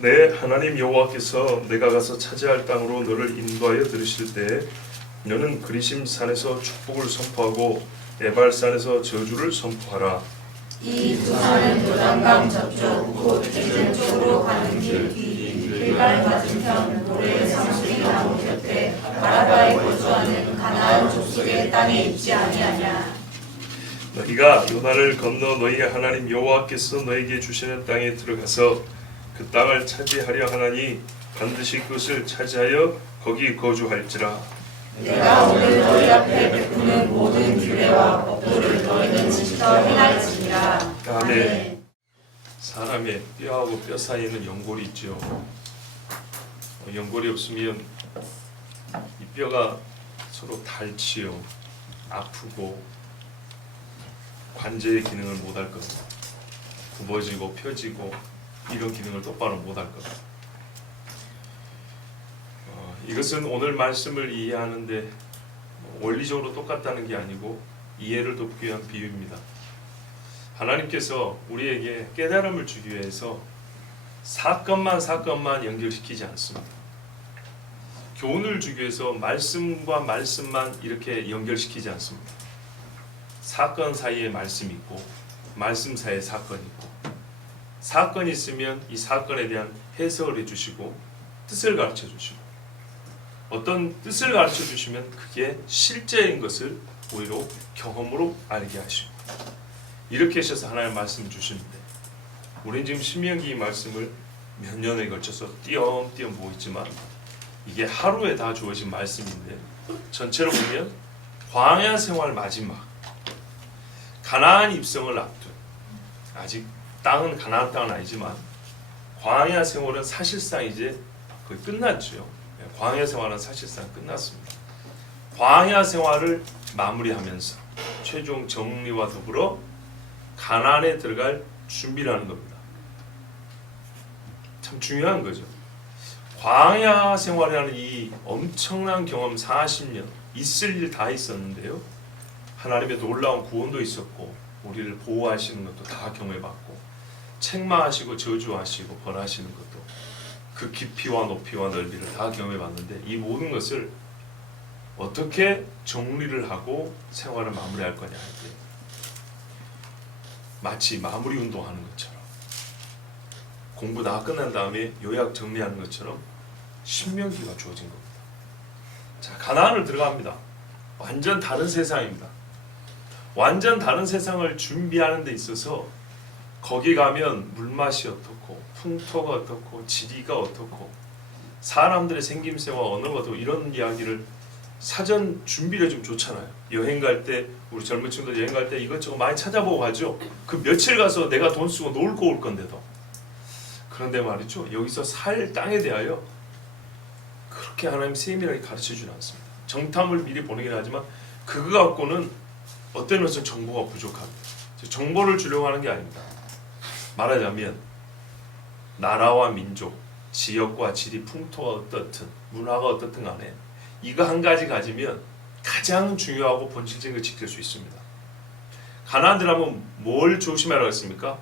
내 하나님 여호와께서 내가 가서 차지할 땅으로 너를 인도하여 들으실 때 너는 그리심 산에서 축복을 선포하고 에발산에서 저주를 선포하라. 이 두 산은 요단강 저쪽 곧 기준 쪽으로 가는 길 뒤 길갈 맞은편 모래 상수리 나무 곁에 아라바에 거주하는 가나안 족속의 땅에 있지 아니하냐. 너희가 요단을 건너 너희의 하나님 여호와께서 너희에게 주시는 땅에 들어가서 그 땅을 차지하려 하나니 반드시 그것을 차지하여 거기 거주할지라. 내가 오늘 너희 앞에 베푸는 모든 규례와 법도를 너희는 지켜 행할지니라. 아멘. 사람의 뼈하고 뼈 사이에는 연골이 있죠. 연골이 없으면 이 뼈가 서로 닳지요. 아프고 관제의 기능을 못할 겁니다. 굽어지고 펴지고 이런 기능을 똑바로 못할 겁니다. 이것은 오늘 말씀을 이해하는데 원리적으로 똑같다는 게 아니고 이해를 돕기 위한 비유입니다. 하나님께서 우리에게 깨달음을 주기 위해서 사건만 연결시키지 않습니다. 교훈을 주기 위해서 말씀과 말씀만 이렇게 연결시키지 않습니다. 사건 사이에 말씀이 있고 말씀 사이에 사건이 있고 사건이 있으면 이 사건에 대한 해석을 해주시고 뜻을 가르쳐 주시고 어떤 뜻을 가르쳐 주시면 그게 실제인 것을 오히려 경험으로 알게 하시고 이렇게 하셔서 하나님의 말씀을 주시는데 우리는 지금 신명기 말씀을 몇 년에 걸쳐서 띄엄띄엄 보고 있지만 이게 하루에 다 주어진 말씀인데 전체로 보면 광야 생활 마지막 가나안 입성을 앞둔 아직 땅은 가나안 땅은 아니지만 광야 생활은 사실상 이제 거의 끝났죠. 광야 생활은 사실상 끝났습니다. 광야 생활을 마무리하면서 최종 정리와 더불어 가나안에 들어갈 준비를 하는 겁니다. 참 중요한 거죠. 광야 생활이라는 이 엄청난 경험 40년 있을 일 다 있었는데요. 하나님의 놀라운 구원도 있었고 우리를 보호하시는 것도 다 경험해봤고 책망하시고 저주하시고 벌하시는 것도 그 깊이와 높이와 넓이를 다 경험해봤는데 이 모든 것을 어떻게 정리를 하고 생활을 마무리할 거냐 할 때 마치 마무리 운동하는 것처럼 공부 다 끝난 다음에 요약 정리하는 것처럼 신명기가 주어진 겁니다. 자, 가나안을 들어갑니다. 완전 다른 세상입니다. 완전 다른 세상을 준비하는 데 있어서 거기 가면 물맛이 어떻고 풍토가 어떻고 지리가 어떻고 사람들의 생김새와 언어가 어떻고 이런 이야기를 사전 준비를 좀 좋잖아요. 여행 갈 때 우리 젊은 친구들 여행 갈 때 이것저것 많이 찾아보고 가죠. 그 며칠 가서 내가 돈 쓰고 놀고 올 건데도 그런데 말이죠. 여기서 살 땅에 대하여 그렇게 하나님 세밀하게 가르쳐주지 않습니다. 정탐을 미리 보내긴 하지만 그거 갖고는 어떤 것은 정보가 부족합니다. 정보를 주려고 하는 게 아닙니다. 말하자면 나라와 민족, 지역과 지리, 풍토가 어떻든 문화가 어떻든 간에 이거 한 가지 가지면 가장 중요하고 본질적인 걸 지킬 수 있습니다. 가나안 들어가면 뭘 조심하라고 했습니까?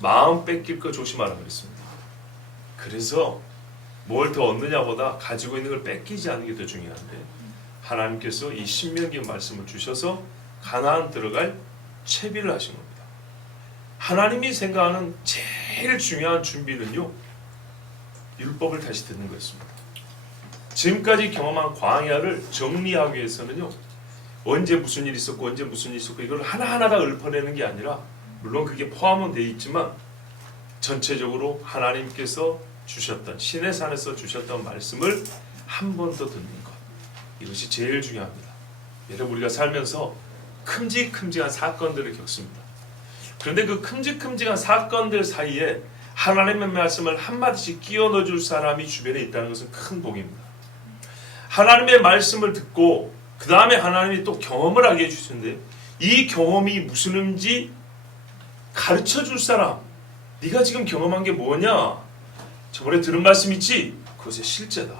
마음 뺏길 거 조심하라고 했습니다. 그래서 뭘 더 얻느냐보다 가지고 있는 걸 뺏기지 않는 게 더 중요한데 하나님께서 이 신명기 말씀을 주셔서 가나안 들어갈 채비를 하신 겁니다. 하나님이 생각하는 제일 중요한 준비는요, 율법을 다시 듣는 것입니다. 지금까지 경험한 광야를 정리하기 위해서는요, 언제 무슨 일이 있었고 언제 무슨 일이 있었고 이걸 하나하나 다 읊어내는 게 아니라 물론 그게 포함은 되어 있지만 전체적으로 하나님께서 주셨던 시내산에서 주셨던 말씀을 한 번 더 듣는 것, 이것이 제일 중요합니다. 여러분 우리가 살면서 큼직큼직한 사건들을 겪습니다. 그런데 그 큼직큼직한 사건들 사이에 하나님의 말씀을 한마디씩 끼워 넣어줄 사람이 주변에 있다는 것은 큰 복입니다. 하나님의 말씀을 듣고 그 다음에 하나님이 또 경험을 하게 해주시는데 이 경험이 무슨 의미인지 가르쳐줄 사람, 네가 지금 경험한 게 뭐냐? 저번에 들은 말씀 있지? 그것의 실제다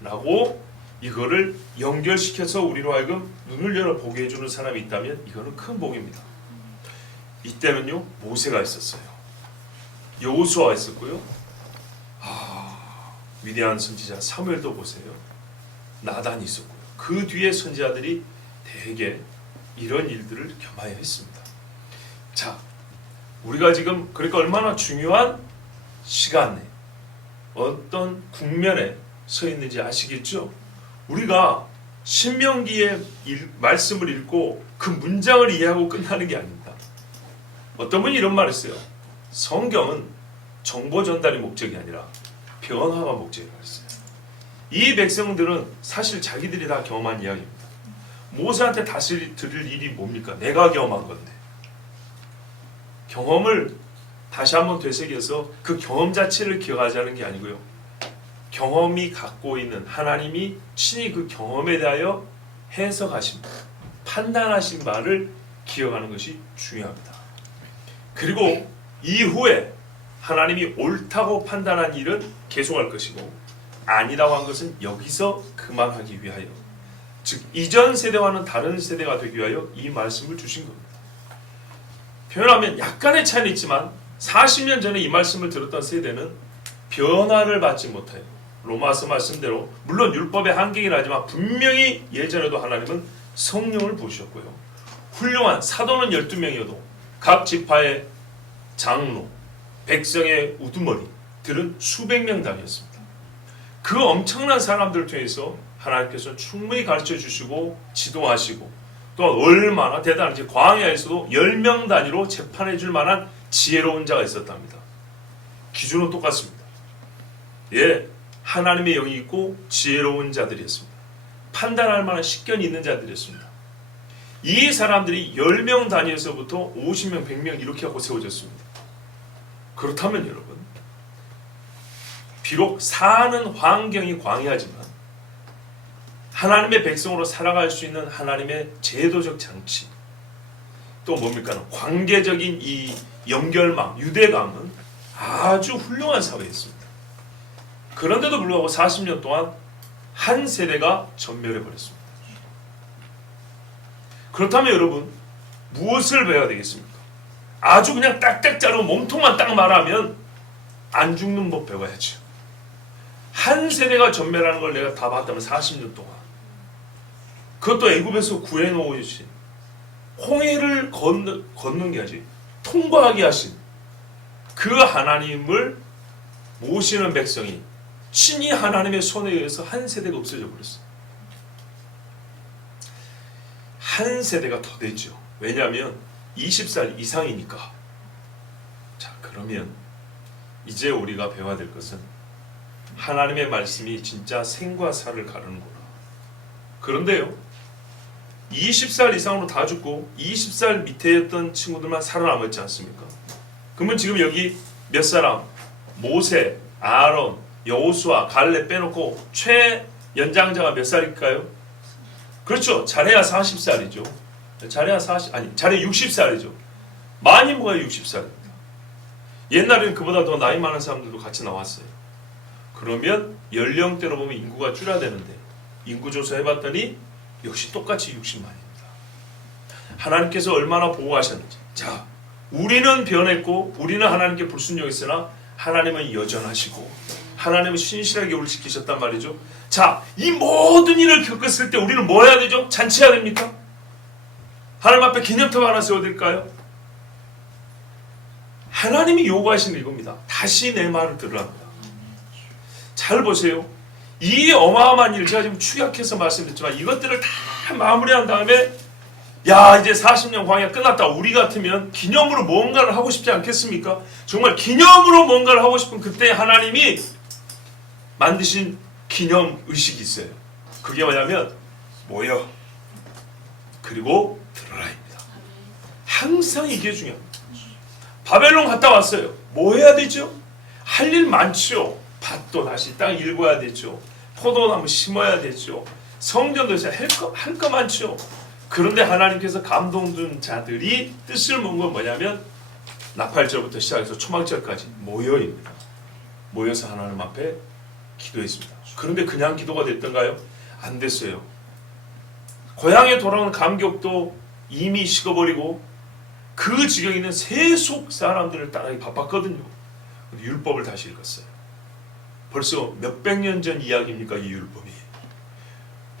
라고 이거를 연결시켜서 우리로 하여금 눈을 열어 보게 해주는 사람이 있다면 이거는 큰 복입니다. 이때는요 모세가 있었어요. 여호수아가 있었고요. 위대한 선지자 사무엘도 보세요. 나단이 있었고요. 그 뒤에 선지자들이 대개 이런 일들을 겸하여 했습니다. 자, 우리가 지금 그러니까 얼마나 중요한 시간에 어떤 국면에 서 있는지 아시겠죠? 우리가 신명기의 말씀을 읽고 그 문장을 이해하고 끝나는 게 아닙니다. 어떤 분이 이런 말을 했어요. 성경은 정보 전달이 목적이 아니라 변화가 목적이라고 했어요. 이 백성들은 사실 자기들이 다 경험한 이야기입니다. 모세한테 다시 들을 일이 뭡니까? 내가 경험한 건데. 경험을 다시 한번 되새겨서 그 경험 자체를 기억하자는 게 아니고요. 경험이 갖고 있는 하나님이 친히 그 경험에 대하여 해석하신, 판단하신 바를 기억하는 것이 중요합니다. 그리고 이후에 하나님이 옳다고 판단한 일은 계속할 것이고 아니라고 한 것은 여기서 그만하기 위하여, 즉 이전 세대와는 다른 세대가 되기 위하여 이 말씀을 주신 겁니다. 표현하면 약간의 차이는 있지만 40년 전에 이 말씀을 들었던 세대는 변화를 받지 못해요. 로마서 말씀대로 물론 율법의 한계긴 하지만 분명히 예전에도 하나님은 성령을 부으셨고요. 훌륭한 사도는 12명이어도 각 지파의 장로, 백성의 우두머리들은 수백 명 단위였습니다. 그 엄청난 사람들을 통해서 하나님께서 충분히 가르쳐 주시고 지도하시고 또 얼마나 대단한지 광야에서도 10명 단위로 재판해 줄 만한 지혜로운 자가 있었답니다. 기준은 똑같습니다. 예, 하나님의 영이 있고 지혜로운 자들이었습니다. 판단할 만한 식견이 있는 자들이었습니다. 이 사람들이 10명 단위에서부터 50명, 100명 이렇게 하고 세워졌습니다. 그렇다면 여러분, 비록 사는 환경이 광야지만 하나님의 백성으로 살아갈 수 있는 하나님의 제도적 장치, 또 뭡니까? 관계적인 이 연결망, 유대감은 아주 훌륭한 사회였습니다. 그런데도 불구하고 40년 동안 한 세대가 전멸해버렸습니다. 그렇다면 여러분, 무엇을 배워야 되겠습니까? 아주 그냥 딱딱 자르고 몸통만 딱 말하면 안 죽는 법 배워야죠. 한 세대가 전멸하는 걸 내가 다 봤다면 40년 동안, 그것도 애굽에서 구해놓으신, 홍해를 걷는 게 아니지 통과하게 하신 그 하나님을 모시는 백성이 신이 하나님의 손에 의해서 한 세대가 없어져 버렸어요. 한 세대가 더 되죠. 왜냐하면 20살 이상이니까. 자, 그러면 이제 우리가 배워야 될 것은 하나님의 말씀이 진짜 생과 사를 가르는구나. 그런데요, 20살 이상으로 다 죽고 20살 밑에였던 친구들만 살아남았지 않습니까? 그러면 지금 여기 몇 사람, 모세, 아론, 여호수아, 갈렙 빼놓고 최연장자가 몇 살일까요? 그렇죠. 잘해야 40살이죠. 잘해야 60살이죠. 많이 먹어야 60살입니다. 옛날에는 그보다 더 나이 많은 사람들도 같이 나왔어요. 그러면 연령대로 보면 인구가 줄어야 되는데 인구조사 해봤더니 역시 똑같이 60만입니다. 하나님께서 얼마나 보호하셨는지. 자, 우리는 변했고 우리는 하나님께 불순종했으나 하나님은 여전하시고 하나님은 신실하게 우리를 지키셨단 말이죠. 자, 이 모든 일을 겪었을 때 우리는 뭐 해야 되죠? 잔치해야 됩니까? 하나님 앞에 기념탑 하나 세워야 될까요? 하나님이 요구하시는 이겁니다. 다시 내 말을 들으랍니다. 잘 보세요. 이 어마어마한 일, 제가 지금 축약해서 말씀드렸지만 이것들을 다 마무리한 다음에 야, 이제 40년 광야 끝났다. 우리 같으면 기념으로 뭔가를 하고 싶지 않겠습니까? 정말 기념으로 뭔가를 하고 싶은 그때 하나님이 만드신 기념의식이 있어요. 그게 뭐냐면 모여 그리고 들어라입니다. 항상 이게 중요합니다. 바벨론 갔다 왔어요. 뭐 해야 되죠? 할 일 많죠. 밭도 다시 땅 일궈야 되죠. 포도나무 심어야 되죠. 성전도 할 거 많죠. 그런데 하나님께서 감동 준 자들이 뜻을 모은 건 뭐냐면 나팔절부터 시작해서 초막절까지 모여입니다. 모여서 하나님 앞에 기도했습니다. 그런데 그냥 기도가 됐던가요? 안 됐어요. 고향에 돌아온 감격도 이미 식어버리고 그 지경에 있는 세속 사람들을 따라하기 바빴거든요. 율법을 다시 읽었어요. 벌써 몇백 년 전 이야기입니까? 이 율법이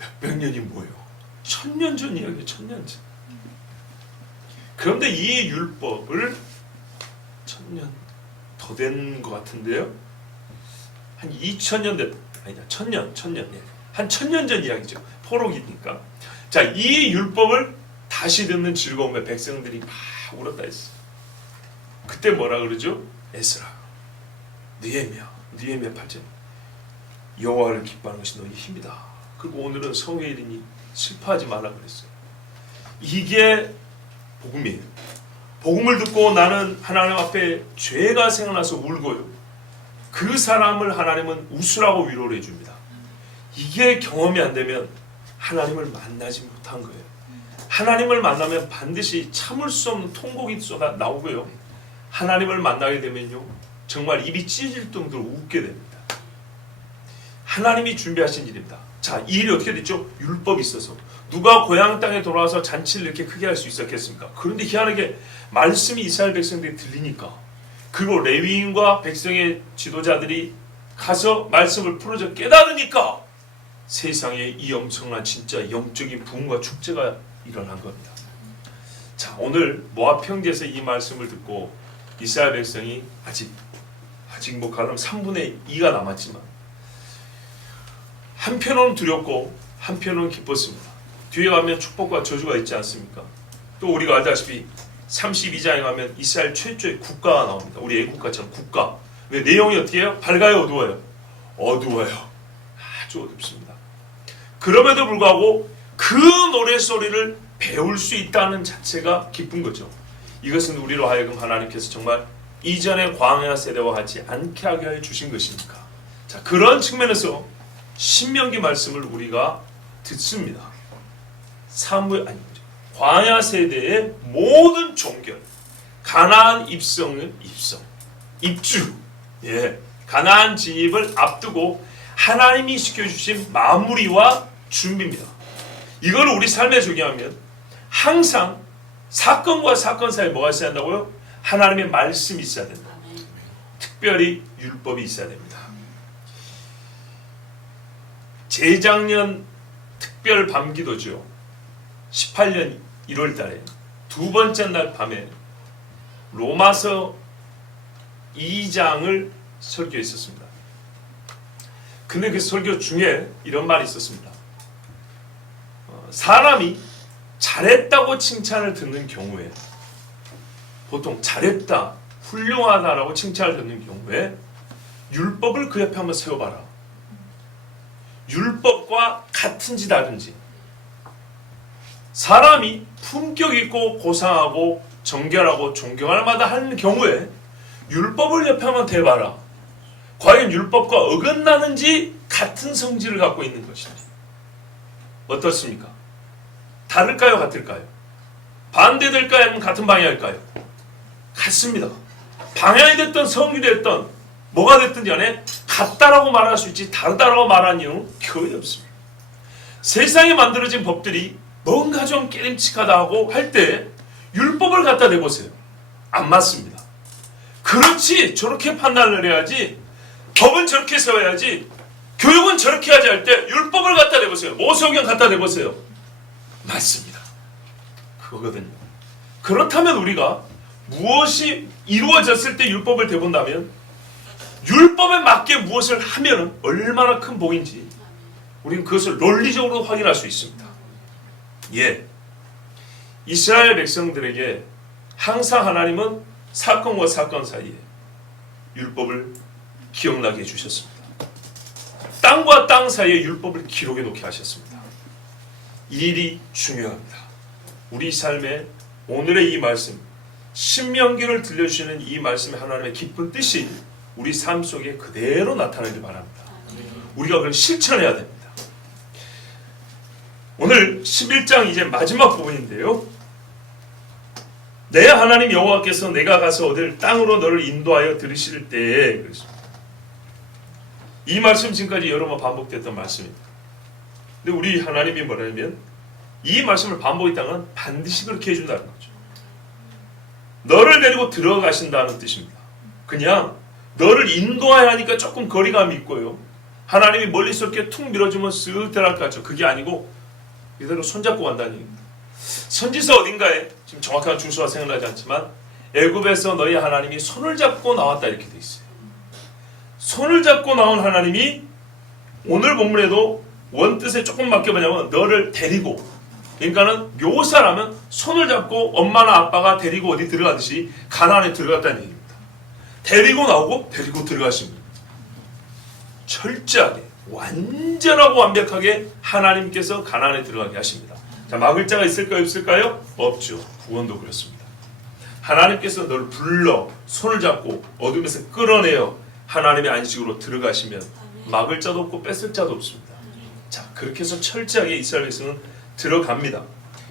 몇백 년이 뭐예요? 1000년 전 이야기예요. 1000년 전. 그런데 이 율법을 1000년 더 된 것 같은데요. 한 2000년 됐 아니다. 1000년 예. 한 1000년 전 이야기죠. 포로기니까. 자, 이 율법을 다시 듣는 즐거움에 백성들이 막 울었다 했어. 그때 뭐라 그러죠? 에스라, 느헤미야 8절. 여호와를 기뻐하는 것이 너희 힘이다. 그리고 오늘은 성회일이니 슬퍼하지 말라 그랬어요. 이게 복음이에요. 복음을 듣고 나는 하나님 앞에 죄가 생각나서 울고요. 그 사람을 하나님은 웃으라고 위로를 해줍니다. 이게 경험이 안 되면 하나님을 만나지 못한 거예요. 하나님을 만나면 반드시 참을 수 없는 통곡이 쏟아 나오고요. 하나님을 만나게 되면요, 정말 입이 찢어질 정도로 웃게 됩니다. 하나님이 준비하신 일입니다. 자, 이 일이 어떻게 됐죠? 율법이 있어서. 누가 고향 땅에 돌아와서 잔치를 이렇게 크게 할 수 있었겠습니까? 그런데 희한하게 말씀이 이스라엘 백성들이 들리니까, 그리고 레위인과 백성의 지도자들이 가서 말씀을 풀어져 깨달으니까 세상에 이 엄청난 진짜 영적인 부흥과 축제가 일어난 겁니다. 자, 오늘 모압 평지에서 이 말씀을 듣고 이스라엘 백성이 아직 뭐 가령 3분의 2가 남았지만 한편으로는 두렵고 한편으로는 기뻤습니다. 뒤에 가면 축복과 저주가 있지 않습니까? 또 우리가 알다시피 32장에 가면 이스라엘 최초의 국가가 나옵니다. 우리 애국가처럼 국가. 왜 내용이 어떻게 해요? 밝아요, 어두워요? 어두워요. 아주 어둡습니다. 그럼에도 불구하고 그 노래소리를 배울 수 있다는 자체가 기쁜 거죠. 이것은 우리로 하여금 하나님께서 정말 이전의 광야 세대와 같이 않게 하게 해 주신 것이니까. 자, 그런 측면에서 신명기 말씀을 우리가 듣습니다. 광야 세대의 모든 종결, 가나안 입주, 가나안 진입을 앞두고 하나님이 시켜주신 마무리와 준비입니다. 이걸 우리 삶에 적용하면 항상 사건과 사건 사이에 뭐가 있어야 한다고요? 하나님의 말씀이 있어야 된다. 특별히 율법이 있어야 됩니다. 재작년 특별 밤기도죠. 18년 1월 달에 두 번째 날 밤에 로마서 2장을 설교했었습니다. 근데 그 설교 중에 이런 말이 있었습니다. 사람이 잘했다고 칭찬을 듣는 경우에, 보통 잘했다, 훌륭하다라고 칭찬을 듣는 경우에 율법을 그 옆에 한번 세워봐라. 율법과 같은지 다른지. 사람이 품격 있고 고상하고 정결하고 존경할 마다 하는 경우에 율법을 옆에 한번 대봐라. 과연 율법과 어긋나는지 같은 성질을 갖고 있는 것인지. 어떻습니까? 다를까요? 같을까요? 반대될까요? 아니면 같은 방향일까요? 같습니다. 방향이 됐든 성질이 됐든 뭐가 됐든 간에 같다라고 말할 수 있지 다르다라고 말하는 이유는 거의 없습니다. 세상에 만들어진 법들이 뭔가 좀 깨림칙하다 하고 할 때 율법을 갖다 대보세요. 안 맞습니다. 그렇지, 저렇게 판단을 해야지, 법은 저렇게 세워야지, 교육은 저렇게 하지 할 때 율법을 갖다 대보세요. 모세오경 갖다 대보세요. 맞습니다. 그거거든요. 그렇다면 우리가 무엇이 이루어졌을 때 율법을 대본다면 율법에 맞게 무엇을 하면 얼마나 큰 복인지 우리는 그것을 논리적으로 확인할 수 있습니다. 예, 이스라엘 백성들에게 항상 하나님은 사건과 사건 사이에 율법을 기억나게 해주셨습니다. 땅과 땅 사이에 율법을 기록해 놓게 하셨습니다. 이 일이 중요합니다. 우리 삶에 오늘의 이 말씀, 신명기를 들려주시는 이 말씀의 하나님의 깊은 뜻이 우리 삶 속에 그대로 나타나길 바랍니다. 우리가 그걸 실천해야 됩니다. 오늘 11장 이제 마지막 부분인데요. 내 하나님 여호와께서 내가 가서 얻을 땅으로 너를 인도하여 들으실 때에, 그렇습니다. 이 말씀 지금까지 여러 번 반복됐던 말씀입니다. 근데 우리 하나님이 뭐냐면 이 말씀을 반복했다는 건 반드시 그렇게 해준다는 거죠. 너를 데리고 들어가신다는 뜻입니다. 그냥 너를 인도하여 하니까 조금 거리감이 있고요. 하나님이 멀리서 이렇게 툭 밀어주면 쓱 들어갈 것 같죠. 그게 아니고 이대로 손잡고 간다는 얘기입니다. 선지서 어딘가에 지금 정확한 주소가 생각나지 않지만 애굽에서 너희 하나님이 손을 잡고 나왔다 이렇게 돼 있어요. 손을 잡고 나온 하나님이 오늘 본문에도 원뜻에 조금 바뀌어보냐면 너를 데리고, 그러니까는 묘사라면 손을 잡고 엄마나 아빠가 데리고 어디 들어가듯이 가나안에 들어갔다는 얘기입니다. 데리고 나오고 데리고 들어가십니다. 철저하게 완전하고 완벽하게 하나님께서 가나안에 들어가게 하십니다. 자, 막을 자가 있을까요? 없을까요? 없죠. 구원도 그렇습니다. 하나님께서 너를 불러 손을 잡고 어둠에서 끌어내어 하나님의 안식으로 들어가시면 막을 자도 없고 뺏을 자도 없습니다. 자, 그렇게 해서 철저하게 이스라엘 백성은 들어갑니다.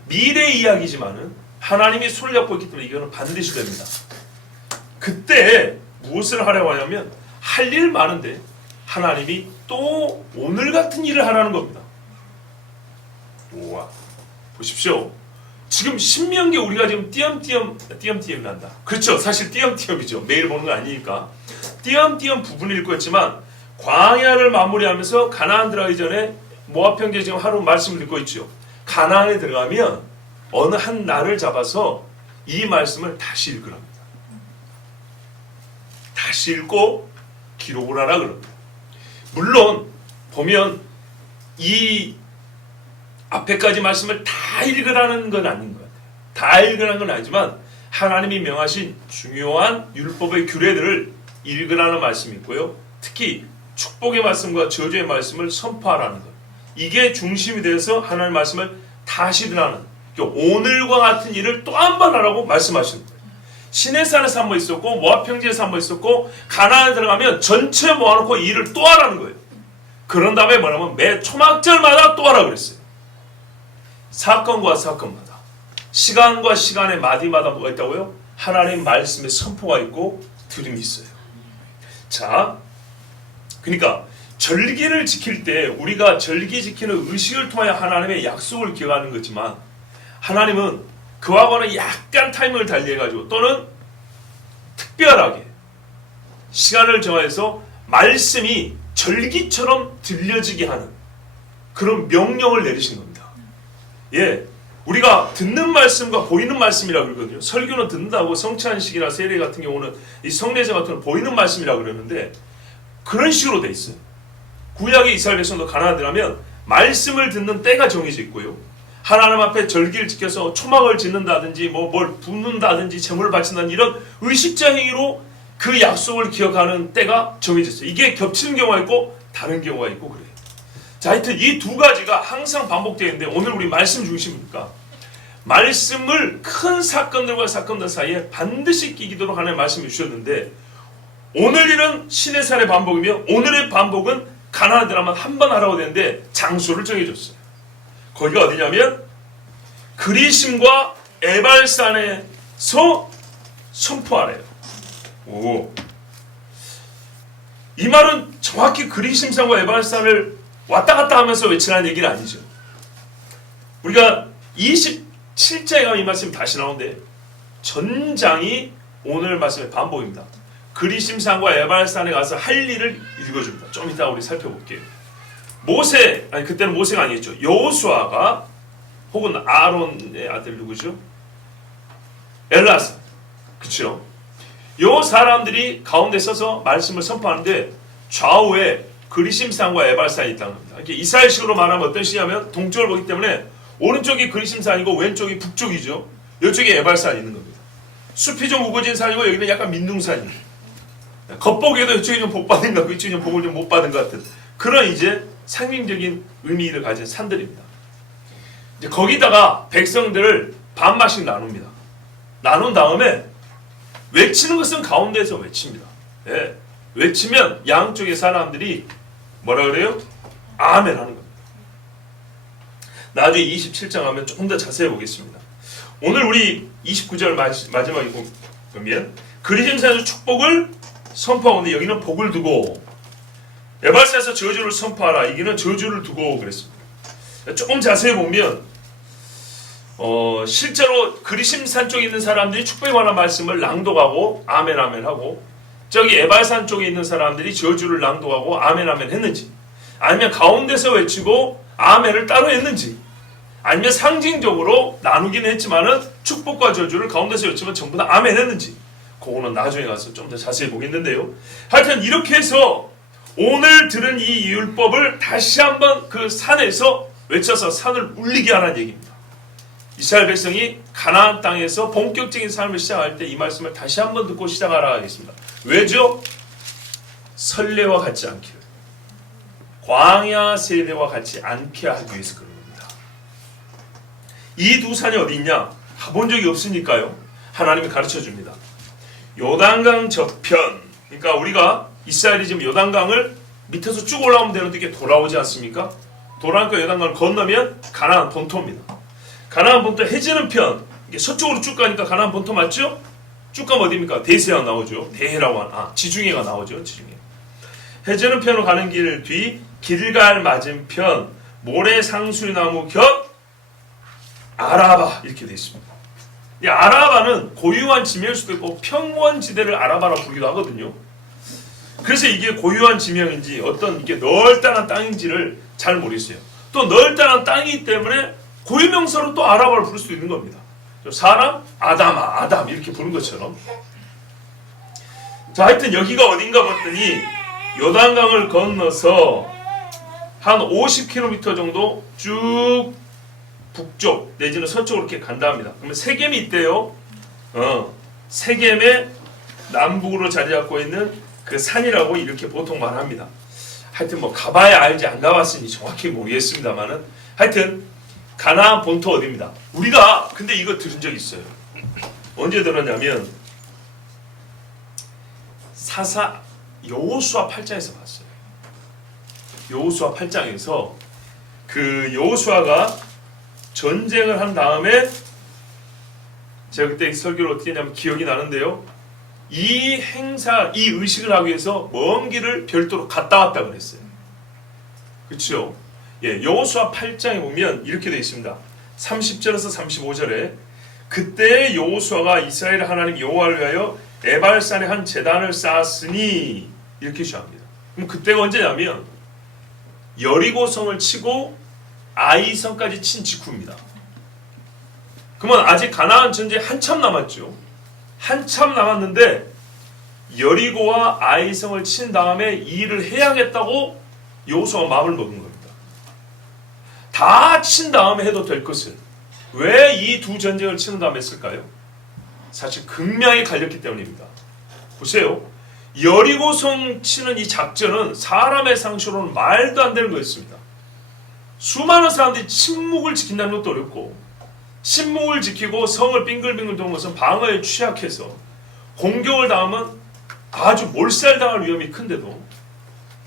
미래 이야기지만은 하나님이 손을 잡고 있기 때문에 이거는 반드시 됩니다. 그때 무엇을 하려고 하냐면 할 일 많은데 하나님이 또 오늘 같은 일을 하라는 겁니다. 우와, 보십시오. 지금 신명기 우리가 지금 띄엄띄엄 난다. 그렇죠. 사실 띄엄띄엄이죠. 매일 보는 거 아니니까. 띄엄띄엄 부분을 읽고 있지만 광야를 마무리하면서 가나안 들어가기 전에 모압 형제 지금 하루 말씀을 듣고 있죠. 가나안에 들어가면 어느 한 날을 잡아서 이 말씀을 다시 읽으랍니다. 다시 읽고 기록을 하라 그럽니다. 물론 보면 이 앞에까지 말씀을 다 읽으라는 건 아닌 것 같아요. 다 읽으라는 건 아니지만 하나님이 명하신 중요한 율법의 규례들을 읽으라는 말씀이 있고요. 특히 축복의 말씀과 저주의 말씀을 선포하라는 것. 이게 중심이 되어서 하나님의 말씀을 다시 듣는, 오늘과 같은 일을 또 한 번 하라고 말씀하시는 거예요. 시내산에서 한 번 있었고 모압 평지에서 한 번 있었고 가나안에 들어가면 전체 모아놓고 이 일을 또 하라는 거예요. 그런 다음에 뭐냐면 매 초막절마다 또 하라 그랬어요. 사건과 사건마다, 시간과 시간의 마디마다 뭐가 있다고요? 하나님 말씀의 선포가 있고 들음이 있어요. 자, 그러니까 절기를 지킬 때 우리가 절기 지키는 의식을 통하여 하나님의 약속을 기억하는 거지만 하나님은 그와는 약간 타이밍을 달리해가지고 또는 특별하게 시간을 정해서 말씀이 절기처럼 들려지게 하는 그런 명령을 내리신 겁니다. 예, 우리가 듣는 말씀과 보이는 말씀이라고 그러거든요. 설교는 듣는다고 성찬식이나 세례 같은 경우는 이 성례제 같은 건 보이는 말씀이라고 그러는데 그런 식으로 돼 있어요. 구약의 이스라엘 백성도 가나안 들어가면 말씀을 듣는 때가 정해져 있고요. 하나님 앞에 절기를 지켜서 초막을 짓는다든지 뭘 붓는다든지 제물을 바친다든지 이런 의식적 행위로 그 약속을 기억하는 때가 정해졌어요. 이게 겹치는 경우가 있고 다른 경우가 있고 그래요. 자, 하여튼 이 두 가지가 항상 반복되어 있는데 오늘 우리 말씀 중심이니까 말씀을 큰 사건들과 사건들 사이에 반드시 끼기도록 하나님 말씀을 주셨는데 오늘 일은 시내산의 반복이며 오늘의 반복은 가나안 들어가면 한 번 하라고 되는데 장소를 정해줬어요. 거기가 어디냐면 그리심과 에발산에서 선포하래요. 오, 이 말은 정확히 그리심산과 에발산을 왔다 갔다 하면서 외치라는 얘기는 아니죠. 우리가 27장에 가면 이 말씀이 다시 나오는데 전장이 오늘 말씀의 반복입니다. 그리심산과 에발산에 가서 할 일을 읽어줍니다. 좀 이따 우리 살펴볼게요. 그때는 모세가 아니었죠. 여호수아가 혹은 아론의 아들 누구죠? 엘라사. 그렇죠? 요 사람들이 가운데 서서 말씀을 선포하는데 좌우에 그리심산과 에발산이 있다는 겁니다. 이렇게 이스라엘식으로 말하면 어떤 시냐면 동쪽을 보기 때문에 오른쪽이 그리심산이고 왼쪽이 북쪽이죠. 이쪽에 에발산이 있는 겁니다. 숲이 좀 우거진 산이고 여기는 약간 민둥산입니다. 겉보기에도 이쪽이 좀 복 받은 것 같고 이쪽이 좀 복을 좀 못 받은 것 같은 그런 이제 상징적인 의미를 가진 산들입니다. 이제 거기다가 백성들을 반마씩 나눕니다. 나눈 다음에 외치는 것은 가운데에서 외칩니다. 예. 외치면 양쪽의 사람들이 뭐라 그래요? 아멘 하는 겁니다. 나중에 27장 하면 조금 더 자세히 보겠습니다. 오늘 우리 29절 마지막에 보면 그리심산에서 축복을 선포하는데 여기는 복을 두고 에발산에서 저주를 선포하라. 여기는 저주를 두고 그랬습니다. 조금 자세히 보면 실제로 그리심산 쪽에 있는 사람들이 축복에 관한 말씀을 낭독하고 아멘 아멘 하고 저기 에발산 쪽에 있는 사람들이 저주를 낭독하고 아멘 아멘 했는지, 아니면 가운데서 외치고 아멘을 따로 했는지, 아니면 상징적으로 나누긴 했지만은 축복과 저주를 가운데서 외치면 전부 다 아멘 했는지, 그거는 나중에 가서 좀 더 자세히 보겠는데요. 하여튼 이렇게 해서 오늘 들은 이 율법을 다시 한번 그 산에서 외쳐서 산을 울리게 하라는 얘기입니다. 이스라엘 백성이 가나안 땅에서 본격적인 삶을 시작할 때 이 말씀을 다시 한번 듣고 시작하라 하겠습니다. 왜죠? 설레와 같지 않기를, 광야 세대와 같지 않게 하기 위해서 그런 겁니다. 이 두 산이 어디 있냐? 가본 적이 없으니까요. 하나님이 가르쳐 줍니다. 요단강 저편, 그러니까 우리가 이스라엘이 지금 요단강을 밑에서 쭉 올라오면 되는데 이게 돌아오지 않습니까? 돌아오니까 요단강을 건너면 가나안 본토입니다. 가나안 본토 해지는 편, 이게 서쪽으로 쭉 가니까 가나안 본토 맞죠? 쭉 가면 어디입니까? 대세가 나오죠. 대해라고 하는, 지중해가 나오죠. 지중해. 해지는 편으로 가는 길 뒤 길갈 맞은편 모래상수나무 곁 아라바 이렇게 되어 있습니다. 이 아라바는 고유한 지명일 수도 있고 평원지대를 아라바라 부르기도 하거든요. 그래서 이게 고유한 지명인지 어떤 이게 널따란 땅인지를 잘 모르겠어요. 또 널따란 땅이기 때문에 고유명사로 또 아라바를 부를 수도 있는 겁니다. 사람, 아담아, 아담 이렇게 부른 것처럼. 자, 하여튼 여기가 어딘가 봤더니 요단강을 건너서 한 50km 정도 쭉 북쪽 내지는 서쪽으로 이렇게 간다 합니다. 그러면 세겜이 있대요. 세겜의 남북으로 자리 잡고 있는 그 산이라고 이렇게 보통 말합니다. 하여튼 뭐 가봐야 알지 안 가봤으니 정확히 모르겠습니다만은 하여튼 가나안 본토 어디입니다. 우리가 근데 이거 들은 적 있어요. 언제 들었냐면 여호수아 8장에서 봤어요. 여호수아 8장에서 그 여호수아가 전쟁을 한 다음에 제가 그때 설교를 어떻게 했냐면 기억이 나는데요. 이 행사, 이 의식을 하기 위해서 먼 길을 별도로 갔다 왔다 그랬어요. 그렇죠? 예, 여호수아 8장에 보면 이렇게 되어 있습니다. 30절에서 35절에 그때 여호수아가 이스라엘 하나님 여호와를 위하여 에발산에 한 제단을 쌓았으니 이렇게 시작합니다. 그럼 그때가 언제냐면 여리고성을 치고 아이성까지 친 직후입니다. 그러면 아직 가나안 전쟁 한참 남았죠. 한참 남았는데 여리고와 아이성을 친 다음에 이 일을 해야겠다고 여호수아가 마음을 먹은 겁니다. 다 친 다음에 해도 될 것을 왜 이 두 전쟁을 치는 다음에 했을까요? 사실 극명히 갈렸기 때문입니다. 보세요. 여리고성 치는 이 작전은 사람의 상식으로는 말도 안 되는 거였습니다. 수많은 사람들이 침묵을 지킨다는 것도 어렵고 침묵을 지키고 성을 빙글빙글 도는 것은 방어에 취약해서 공격을 당하면 아주 몰살당할 위험이 큰데도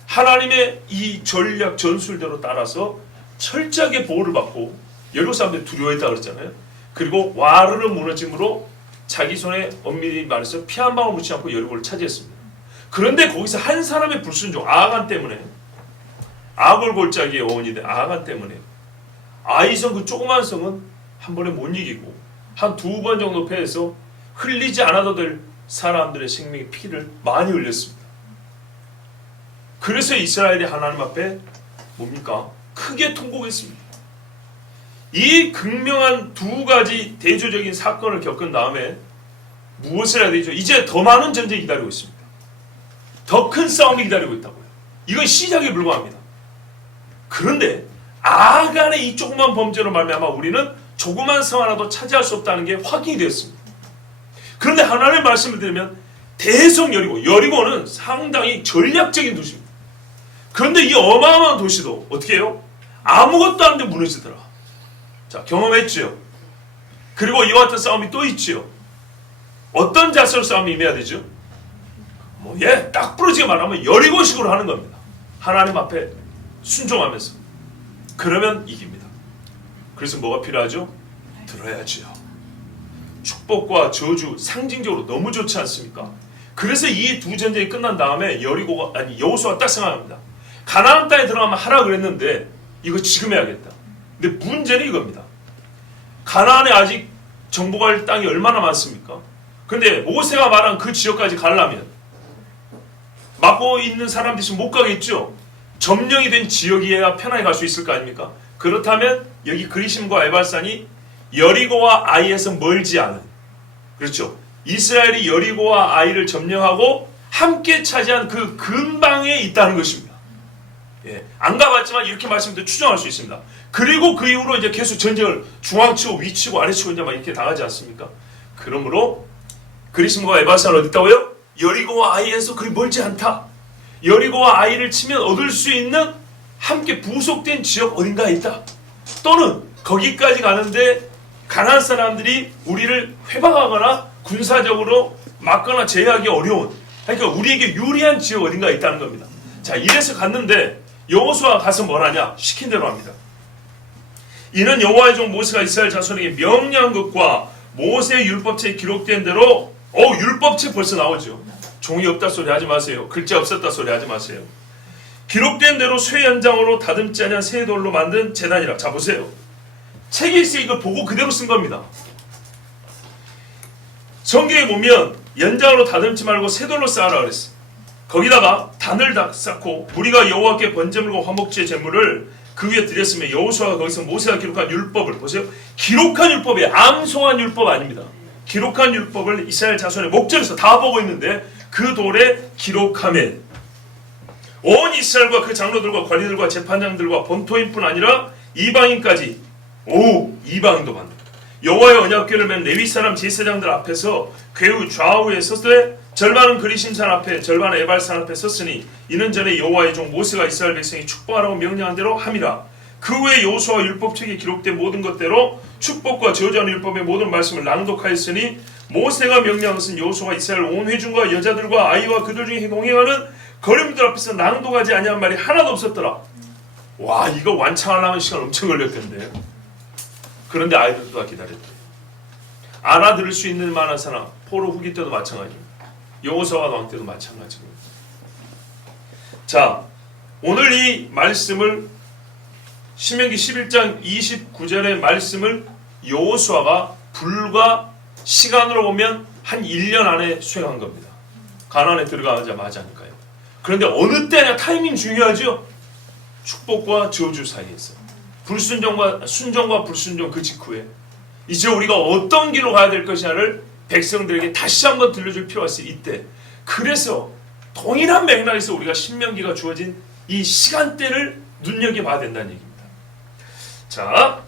하나님의 이 전략 전술대로 따라서 철저하게 보호를 받고 여리고 사람들이 두려워했다고 그랬잖아요. 그리고 와르르 무너짐으로 자기 손에 엄밀히 말해서 피 한 방울 묻지 않고 여리고를 차지했습니다. 그런데 거기서 한 사람의 불순종 아간 때문에 아골골짜기의 어원이 된 아간 때문에 아이성 그 조그만 성은 한 번에 못 이기고 한 두 번 정도 패해서 흘리지 않아도 될 사람들의 생명의 피를 많이 흘렸습니다. 그래서 이스라엘이 하나님 앞에 뭡니까? 크게 통곡했습니다. 이 극명한 두 가지 대조적인 사건을 겪은 다음에 무엇을 해야 되죠? 이제 더 많은 전쟁이 기다리고 있습니다. 더 큰 싸움이 기다리고 있다고요. 이건 시작에 불과합니다. 그런데 아간의 이 조그만 범죄로 말미암아 우리는 조그만 성 하나도 차지할 수 없다는 게 확인이 되었습니다. 그런데 하나님의 말씀을 들으면 대성 여리고는 상당히 전략적인 도시입니다. 그런데 이 어마어마한 도시도 어떻게 해요? 아무것도 안 돼 무너지더라. 자, 경험했죠. 그리고 이와 같은 싸움이 또 있지요. 어떤 자세로 싸움이 임해야 되죠? 딱 부러지게 말하면 여리고식으로 하는 겁니다. 하나님 앞에 순종하면서. 그러면 이깁니다. 그래서 뭐가 필요하죠? 들어야지요. 축복과 저주 상징적으로 너무 좋지 않습니까? 그래서 이 두 전쟁이 끝난 다음에 여호수아가 딱 생각합니다. 가나안 땅에 들어가면 하라 그랬는데 이거 지금 해야겠다. 근데 문제는 이겁니다. 가나안에 아직 정복할 땅이 얼마나 많습니까? 근데 모세가 말한 그 지역까지 가려면 막고 있는 사람들이 지금 못 가겠죠. 점령이 된 지역이어야 편하게 갈 수 있을 거 아닙니까? 그렇다면 여기 그리심과 에발산이 여리고와 아이에서 멀지 않은, 그렇죠, 이스라엘이 여리고와 아이를 점령하고 함께 차지한 그 근방에 있다는 것입니다. 예, 안 가봤지만 이렇게 말씀드려 추정할 수 있습니다. 그리고 그 이후로 이제 계속 전쟁을 중앙치고 위치고 아래치고 이제 막 이렇게 당하지 않습니까? 그러므로 그리심과 에발산은 어디 있다고요? 여리고와 아이에서 그리 멀지 않다. 여리고와 아이를 치면 얻을 수 있는 함께 부속된 지역 어딘가에 있다. 또는 거기까지 가는데 가나안 사람들이 우리를 회방하거나 군사적으로 막거나 제어하기 어려운, 그러니까 우리에게 유리한 지역 어딘가에 있다는 겁니다. 자, 이래서 갔는데 여호수아가 가서 뭘 하냐? 시킨 대로 합니다. 이는 여호와의 종 모세가 이스라엘 자손에게 명령한 것과 모세의 율법책에 기록된 대로, 율법책 벌써 나오죠. 종이 없다 소리 하지 마세요. 글자 없었다 소리 하지 마세요. 기록된 대로 쇠 연장으로 다듬지 아니한 새 돌로 만든 제단이라. 자, 보세요. 책에 있어 이걸 보고 그대로 쓴 겁니다. 성경에 보면 연장으로 다듬지 말고 새 돌로 쌓으라 그랬어. 거기다가 단을 쌓고 우리가 여호와께 번제물과 화목제의 제물을 그 위에 드렸으며 여호수아가 거기서 모세가 기록한 율법을, 보세요. 기록한 율법이 암송한 율법 아닙니다. 기록한 율법을 이스라엘 자손의 목전에서 다 보고 있는데 그 돌에 기록하면 온 이스라엘과 그 장로들과 관리들과 재판장들과 본토인뿐 아니라 이방인까지, 이방인도 많다. 여호와의 언약궤를 맨 레위 사람 제사장들 앞에서 궤우 좌우에 섰되 절반은 그리심산 앞에 절반은 에발산 앞에 섰으니 이는 전에 여호와의 종 모세가 이스라엘 백성이 축복하라고 명령한 대로 함이라. 그 후에 여호수아 율법책에 기록된 모든 것대로 축복과 저주하는 율법의 모든 말씀을 낭독하였으니 모세가 명령한 것은 여호수아가 이스라엘 온 회중과 여자들과 아이와 그들 중에 동행하는 거림들 앞에서 낭독하지 아니한 말이 하나도 없었더라. 와, 이거 완창하려면 시간 엄청 걸렸던데. 그런데 아이들도 다 기다렸대. 알아들을 수 있는 만한 사람, 포로 후기 때도 마찬가지입니다. 여호수아 왕 때도 마찬가지고. 자, 오늘 이 말씀을 신명기 11장 29절의 말씀을 여호수아가 불과 시간으로 보면 한 1년 안에 수행한 겁니다. 가나안에 들어가자마자니까요. 그런데 어느 때냐, 타이밍 중요하죠. 축복과 저주 사이에서 순종과 불순종 그 직후에 이제 우리가 어떤 길로 가야 될 것이냐를 백성들에게 다시 한번 들려줄 필요가 있어요. 이때. 그래서 동일한 맥락에서 우리가 신명기가 주어진 이 시간대를 눈여겨봐야 된다는 얘기입니다. 자,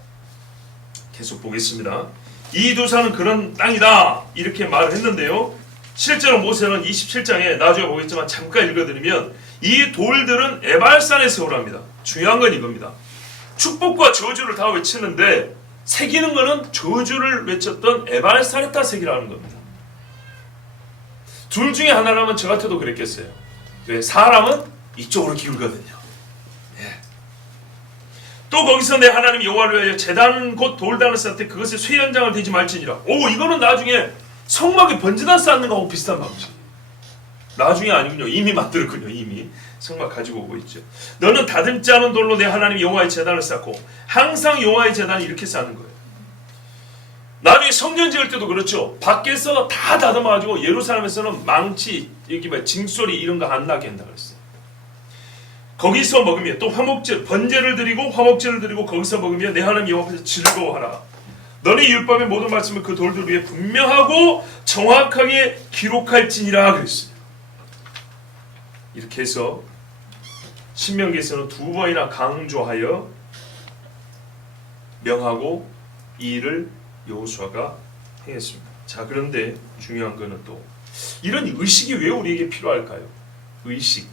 계속 보겠습니다. 이 두 산은 그런 땅이다 이렇게 말을 했는데요. 실제로 모세는 27장에 나중에 보겠지만 잠깐 읽어드리면 이 돌들은 에발산에 세우랍니다. 중요한 건 이겁니다. 축복과 저주를 다 외치는데 새기는 거는 저주를 외쳤던 에발산에다 새기라는 겁니다. 둘 중에 하나라면 저 같아도 그랬겠어요. 왜? 사람은 이쪽으로 기울거든요. 예. 또 거기서 내 하나님 여호와를 위하여 제단 곧 돌단을 쌓되 그것에 쇠연장을 대지 말지니라. 이거는 나중에 성막에 번제단 쌓는 거하고 비슷한 방식. 나중에 아니군요. 이미 만들었군요. 이미 성막 가지고 오고 있죠. 너는 다듬지 않은 돌로 내 하나님 여호와의 제단을 쌓고 항상 여호와의 제단을 이렇게 쌓는 거예요. 나중에 성전 지을 때도 그렇죠. 밖에서 다 다듬어가지고 예루살렘에서는 망치, 여기 징소리 이런 거 안 나게 한다 그랬어요. 거기서 먹으면 또 화목제, 번제를 드리고 화목제를 드리고 거기서 먹으면 내 하나님 여호와 앞에서 즐거워하라. 너네 율법의 모든 말씀을 그 돌들 위에 분명하고 정확하게 기록할지니라 그랬어요. 이렇게 해서 신명기에서는 두 번이나 강조하여 명하고 이 일을 여호수아가 행했습니다. 자, 그런데 중요한 거는 또 이런 의식이 왜 우리에게 필요할까요? 의식.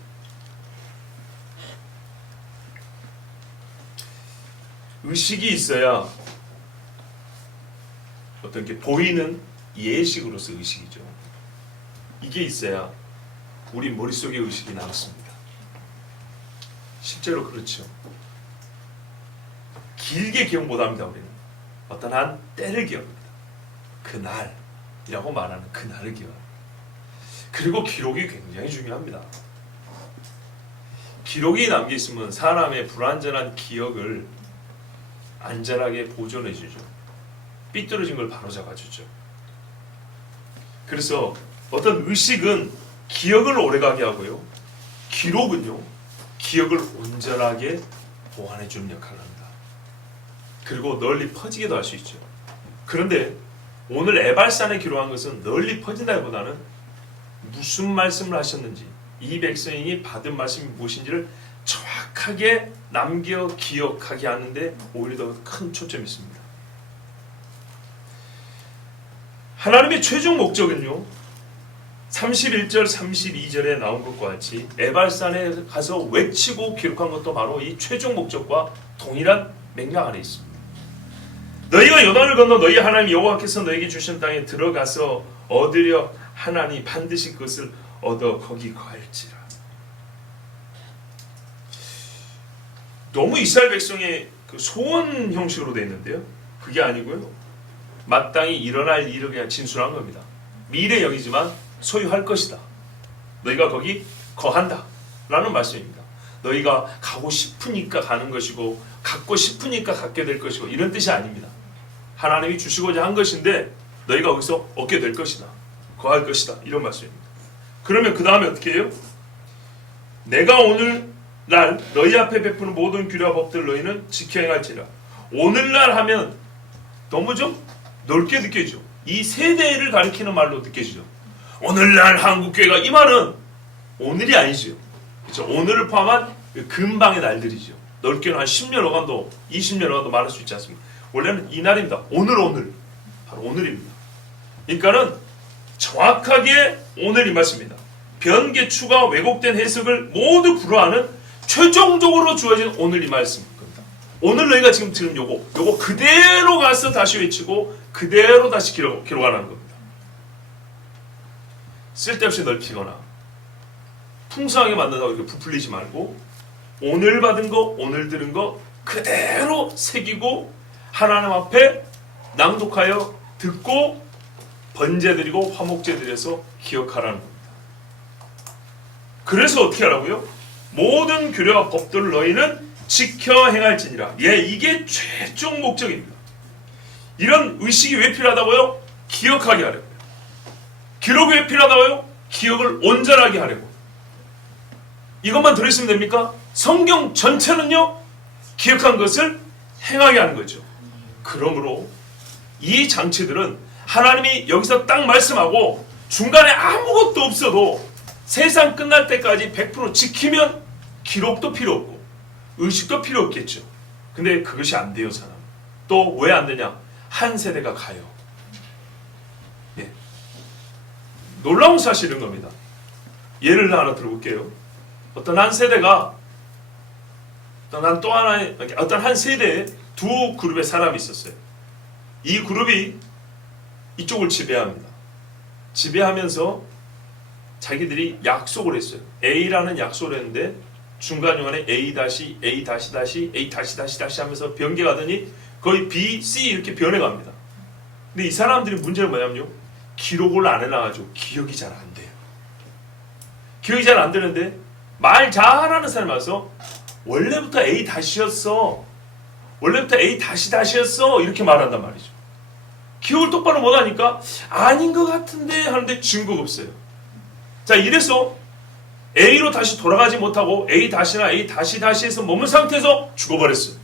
의식이 있어야 어떤 게 보이는 예식으로서 의식이죠. 이게 있어야 우리 머릿속에 의식이 남습니다. 실제로 그렇죠. 길게 기억 못합니다. 우리는 어떤 한 때를 기억합니다. 그날이라고 말하는 그날을 기억합니다. 그리고 기록이 굉장히 중요합니다. 기록이 남겨있으면 사람의 불완전한 기억을 안전하게 보존해주죠. 삐뚤어진 걸 바로잡아주죠. 그래서 어떤 의식은 기억을 오래가게 하고요. 기록은요, 기억을 온전하게 보완해 주는 역할을 합니다. 그리고 널리 퍼지게도 할 수 있죠. 그런데 오늘 에발산에 기록한 것은 널리 퍼진다기보다는 무슨 말씀을 하셨는지, 이 백성이 받은 말씀이 무엇인지를 정확하게 남겨 기억하게 하는데 오히려 더 큰 초점이 있습니다. 하나님의 최종 목적은요, 31절 32절에 나온 것과 같이 에발산에 가서 외치고 기록한 것도 바로 이 최종 목적과 동일한 맥락 안에 있습니다. 너희가 요단을 건너 너희 하나님 여호와께서 너희에게 주신 땅에 들어가서 얻으려 하나니 반드시 그것을 얻어 거기 거할지라. 너무 이스라엘 백성의 그 소원 형식으로 되어 있는데요, 그게 아니고요, 마땅히 일어날 일을 그냥 진술한 겁니다. 미래형이지만 소유할 것이다. 너희가 거기 거한다 라는 말씀입니다. 너희가 가고 싶으니까 가는 것이고 갖고 싶으니까 갖게 될 것이고 이런 뜻이 아닙니다. 하나님이 주시고자 한 것인데 너희가 거기서 얻게 될 것이다, 거할 것이다, 이런 말씀입니다. 그러면 그 다음에 어떻게 해요? 내가 오늘날 너희 앞에 베푸는 모든 규례와 법들을 너희는 지켜 행할지라. 오늘날 하면 너무 좀 넓게 느껴지죠. 이 세대를 가리키는 말로 느껴지죠. 오늘날 한국교회가, 이 말은 오늘이 아니죠. 그렇죠? 오늘을 포함한 근방의 날들이죠. 넓게는 한 10년 어간도 20년 어간도 말할 수 있지 않습니까? 원래는 이 날입니다. 오늘 바로 오늘입니다. 그러니까는 정확하게 오늘 이 말씀입니다. 변개, 추가, 왜곡된 해석을 모두 불허하는 최종적으로 주어진 오늘 이 말씀입니다. 오늘 너희가 지금 들은 요거 그대로 가서 다시 외치고 그대로 다시 기록하는 겁니다. 쓸데없이 넓히거나 풍성하게 만든다고 이렇게 부풀리지 말고 오늘 받은 거, 오늘 들은 거 그대로 새기고 하나님 앞에 낭독하여 듣고 번제드리고 화목제드려서 기억하라는 겁니다. 그래서 어떻게 하라고요? 모든 규례와 법들을 너희는 지켜 행할지니라. 예, 이게 최종 목적입니다. 이런 의식이 왜 필요하다고요? 기억하게 하려고요. 기록이 왜 필요하다고요? 기억을 온전하게 하려고. 이것만 들으시면 됩니까? 성경 전체는요, 기억한 것을 행하게 하는 거죠. 그러므로 이 장치들은 하나님이 여기서 딱 말씀하고 중간에 아무것도 없어도 세상 끝날 때까지 100% 지키면 기록도 필요 없고 의식도 필요 없겠죠. 근데 그것이 안 돼요, 사람. 또 왜 안 되냐? 한 세대가 가요. 예. 놀라운 사실인 겁니다. 예를 하나 들어볼게요. 어떤 한 세대가 어떤 한 세대에 두 그룹의 사람이 있었어요. 이 그룹이 이쪽을 지배합니다. 지배하면서 자기들이 약속을 했어요. A라는 약속을 했는데 중간중간에 A 다시 A 다시 다시 A 다시 다시 다시 하면서 변개가더니 거의 B, C 이렇게 변해갑니다. 근데 이 사람들이 문제는 뭐냐면요, 기록을 안 해놔가지고 기억이 잘 안 돼요. 기억이 잘 안 되는데 말 잘하는 사람이 와서 원래부터 A 다시였어, 원래부터 A 다시 다시였어 이렇게 말한단 말이죠. 기억을 똑바로 못하니까 아닌 것 같은데 하는데 증거가 없어요. 자, 이래서 A로 다시 돌아가지 못하고 A 다시나 A 다시 다시에서 머문 상태에서 죽어버렸어요.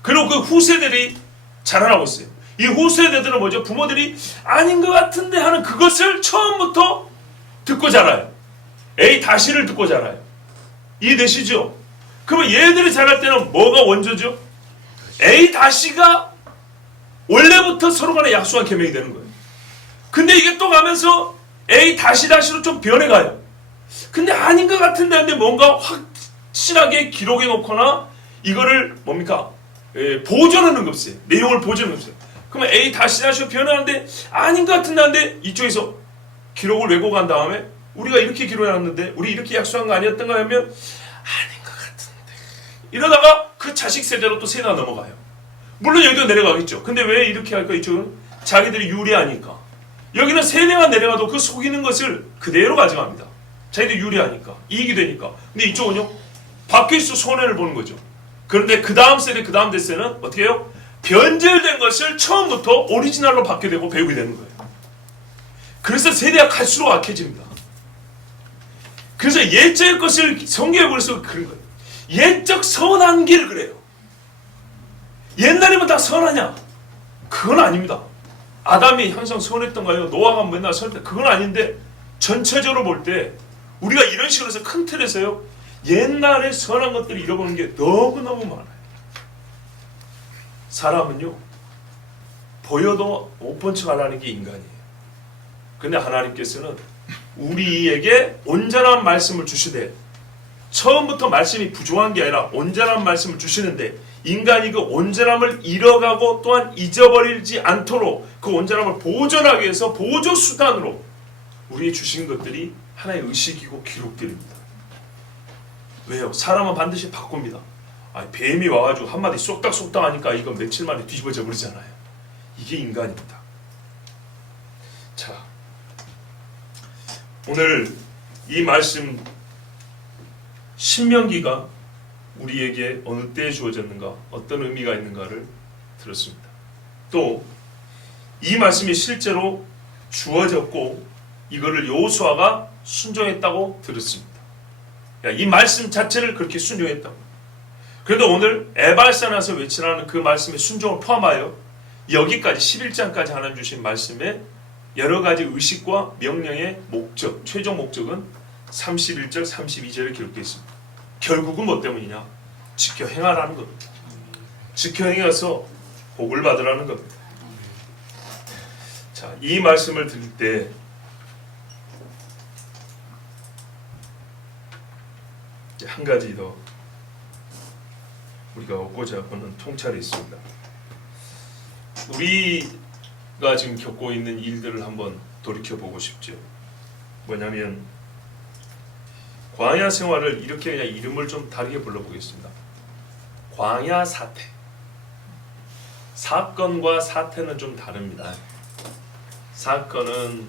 그리고 그 후세들이 자라나고 있어요. 이 후세대들은 뭐죠? 부모들이 아닌 것 같은데 하는 그것을 처음부터 듣고 자라요. A 다시를 듣고 자라요. 이해되시죠? 그러면 얘들이 자랄 때는 뭐가 원조죠? A 다시가 원래부터 서로 간에 약속한 계명이 되는 거예요. 근데 이게 또 가면서 A 다시 다시로 좀 변해가요. 근데 아닌 것 같은데 하는데 뭔가 확실하게 기록해 놓거나 이거를 뭡니까? 보존하는 거 없어요. 내용을 보존하는 거 없어요. 그러면 A 다시 다시로 변하는데 아닌 것 같은데 하는데 이쪽에서 기록을 왜곡한 다음에 우리가 이렇게 기록해놨는데 우리 이렇게 약속한 거 아니었던가 하면 아닌 것 같은데 이러다가 그 자식 세대로 또 세대가 넘어가요. 물론 여기도 내려가겠죠. 근데 왜 이렇게 할까? 이쪽은 자기들이 유리하니까. 여기는 세대가 내려가도 그 속이는 것을 그대로 가져갑니다. 자기들이 유리하니까, 이익이 되니까. 근데 이쪽은요, 바뀌어서 손해를 보는 거죠. 그런데 그 다음 세대, 그 다음 대세는 어떻게 해요? 변절된 것을 처음부터 오리지널로 받게 되고 배우게 되는 거예요. 그래서 세대가 갈수록 악해집니다. 그래서 옛적의 것을 성경에 보내서 그런 거예요. 옛적 선한 길 그래요. 옛날이면 다 선하냐? 그건 아닙니다. 아담이 항상 선했던가요? 노아가 맨날 선했던 그건 아닌데 전체적으로 볼 때 우리가 이런 식으로 해서 큰 틀에서요. 옛날에 선한 것들을 잃어버리는 게 너무너무 많아요. 사람은요. 보여도 못 본 척 하려는 게 인간이에요. 근데 하나님께서는 우리에게 온전한 말씀을 주시되 처음부터 말씀이 부족한 게 아니라 온전한 말씀을 주시는데 인간이 그 온전함을 잃어가고 또한 잊어버리지 않도록 그 온전함을 보존하기 위해서 보조 수단으로 우리에게 주신 것들이 하나의 의식이고 기록들입니다. 왜요? 사람은 반드시 바꿉니다. 뱀이 와가지고 한마디 쏙닥쏙닥 하니까 이건 며칠 만에 뒤집어져 버리잖아요. 이게 인간입니다. 자, 오늘 이 말씀 신명기가 우리에게 어느 때에 주어졌는가, 어떤 의미가 있는가를 들었습니다. 또 이 말씀이 실제로 주어졌고 이거를 여호수아가 순종했다고 들었습니다. 이 말씀 자체를 그렇게 순종했다고. 그래도 오늘 에발산에서 외치라는 그 말씀의 순종을 포함하여 여기까지 11장까지 하나님 주신 말씀에 여러 가지 의식과 명령의 목적, 최종 목적은 31절, 32절에 기록되어 있습니다. 결국은 뭐 때문이냐? 지켜 행하라는 겁니다. 지켜 행해서 복을 받으라는 겁니다. 자, 이 말씀을 들을 때 한 가지 더 우리가 얻고자 하는 통찰이 있습니다. 우리가 지금 겪고 있는 일들을 한번 돌이켜보고 싶죠. 뭐냐면 광야 생활을 이렇게 그냥 이름을 좀 다르게 불러보겠습니다. 광야 사태. 사건과 사태는 좀 다릅니다. 사건은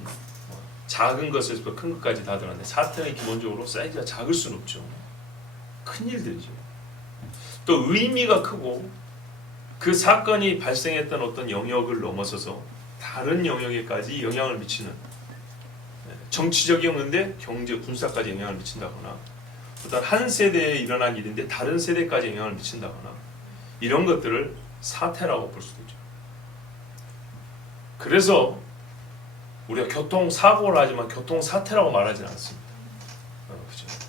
작은 것에서 큰 것까지 다 들었는데 사태는 기본적으로 사이즈가 작을 수는 없죠. 큰 일들이죠. 또 의미가 크고 그 사건이 발생했던 어떤 영역을 넘어서서 다른 영역에까지 영향을 미치는, 정치적이었는데 경제, 군사까지 영향을 미친다거나 어떤 한 세대에 일어난 일인데 다른 세대까지 영향을 미친다거나 이런 것들을 사태라고 볼 수도 있죠. 그래서 우리가 교통사고를 하지만 교통사태라고 말하지는 않습니다. 그렇죠?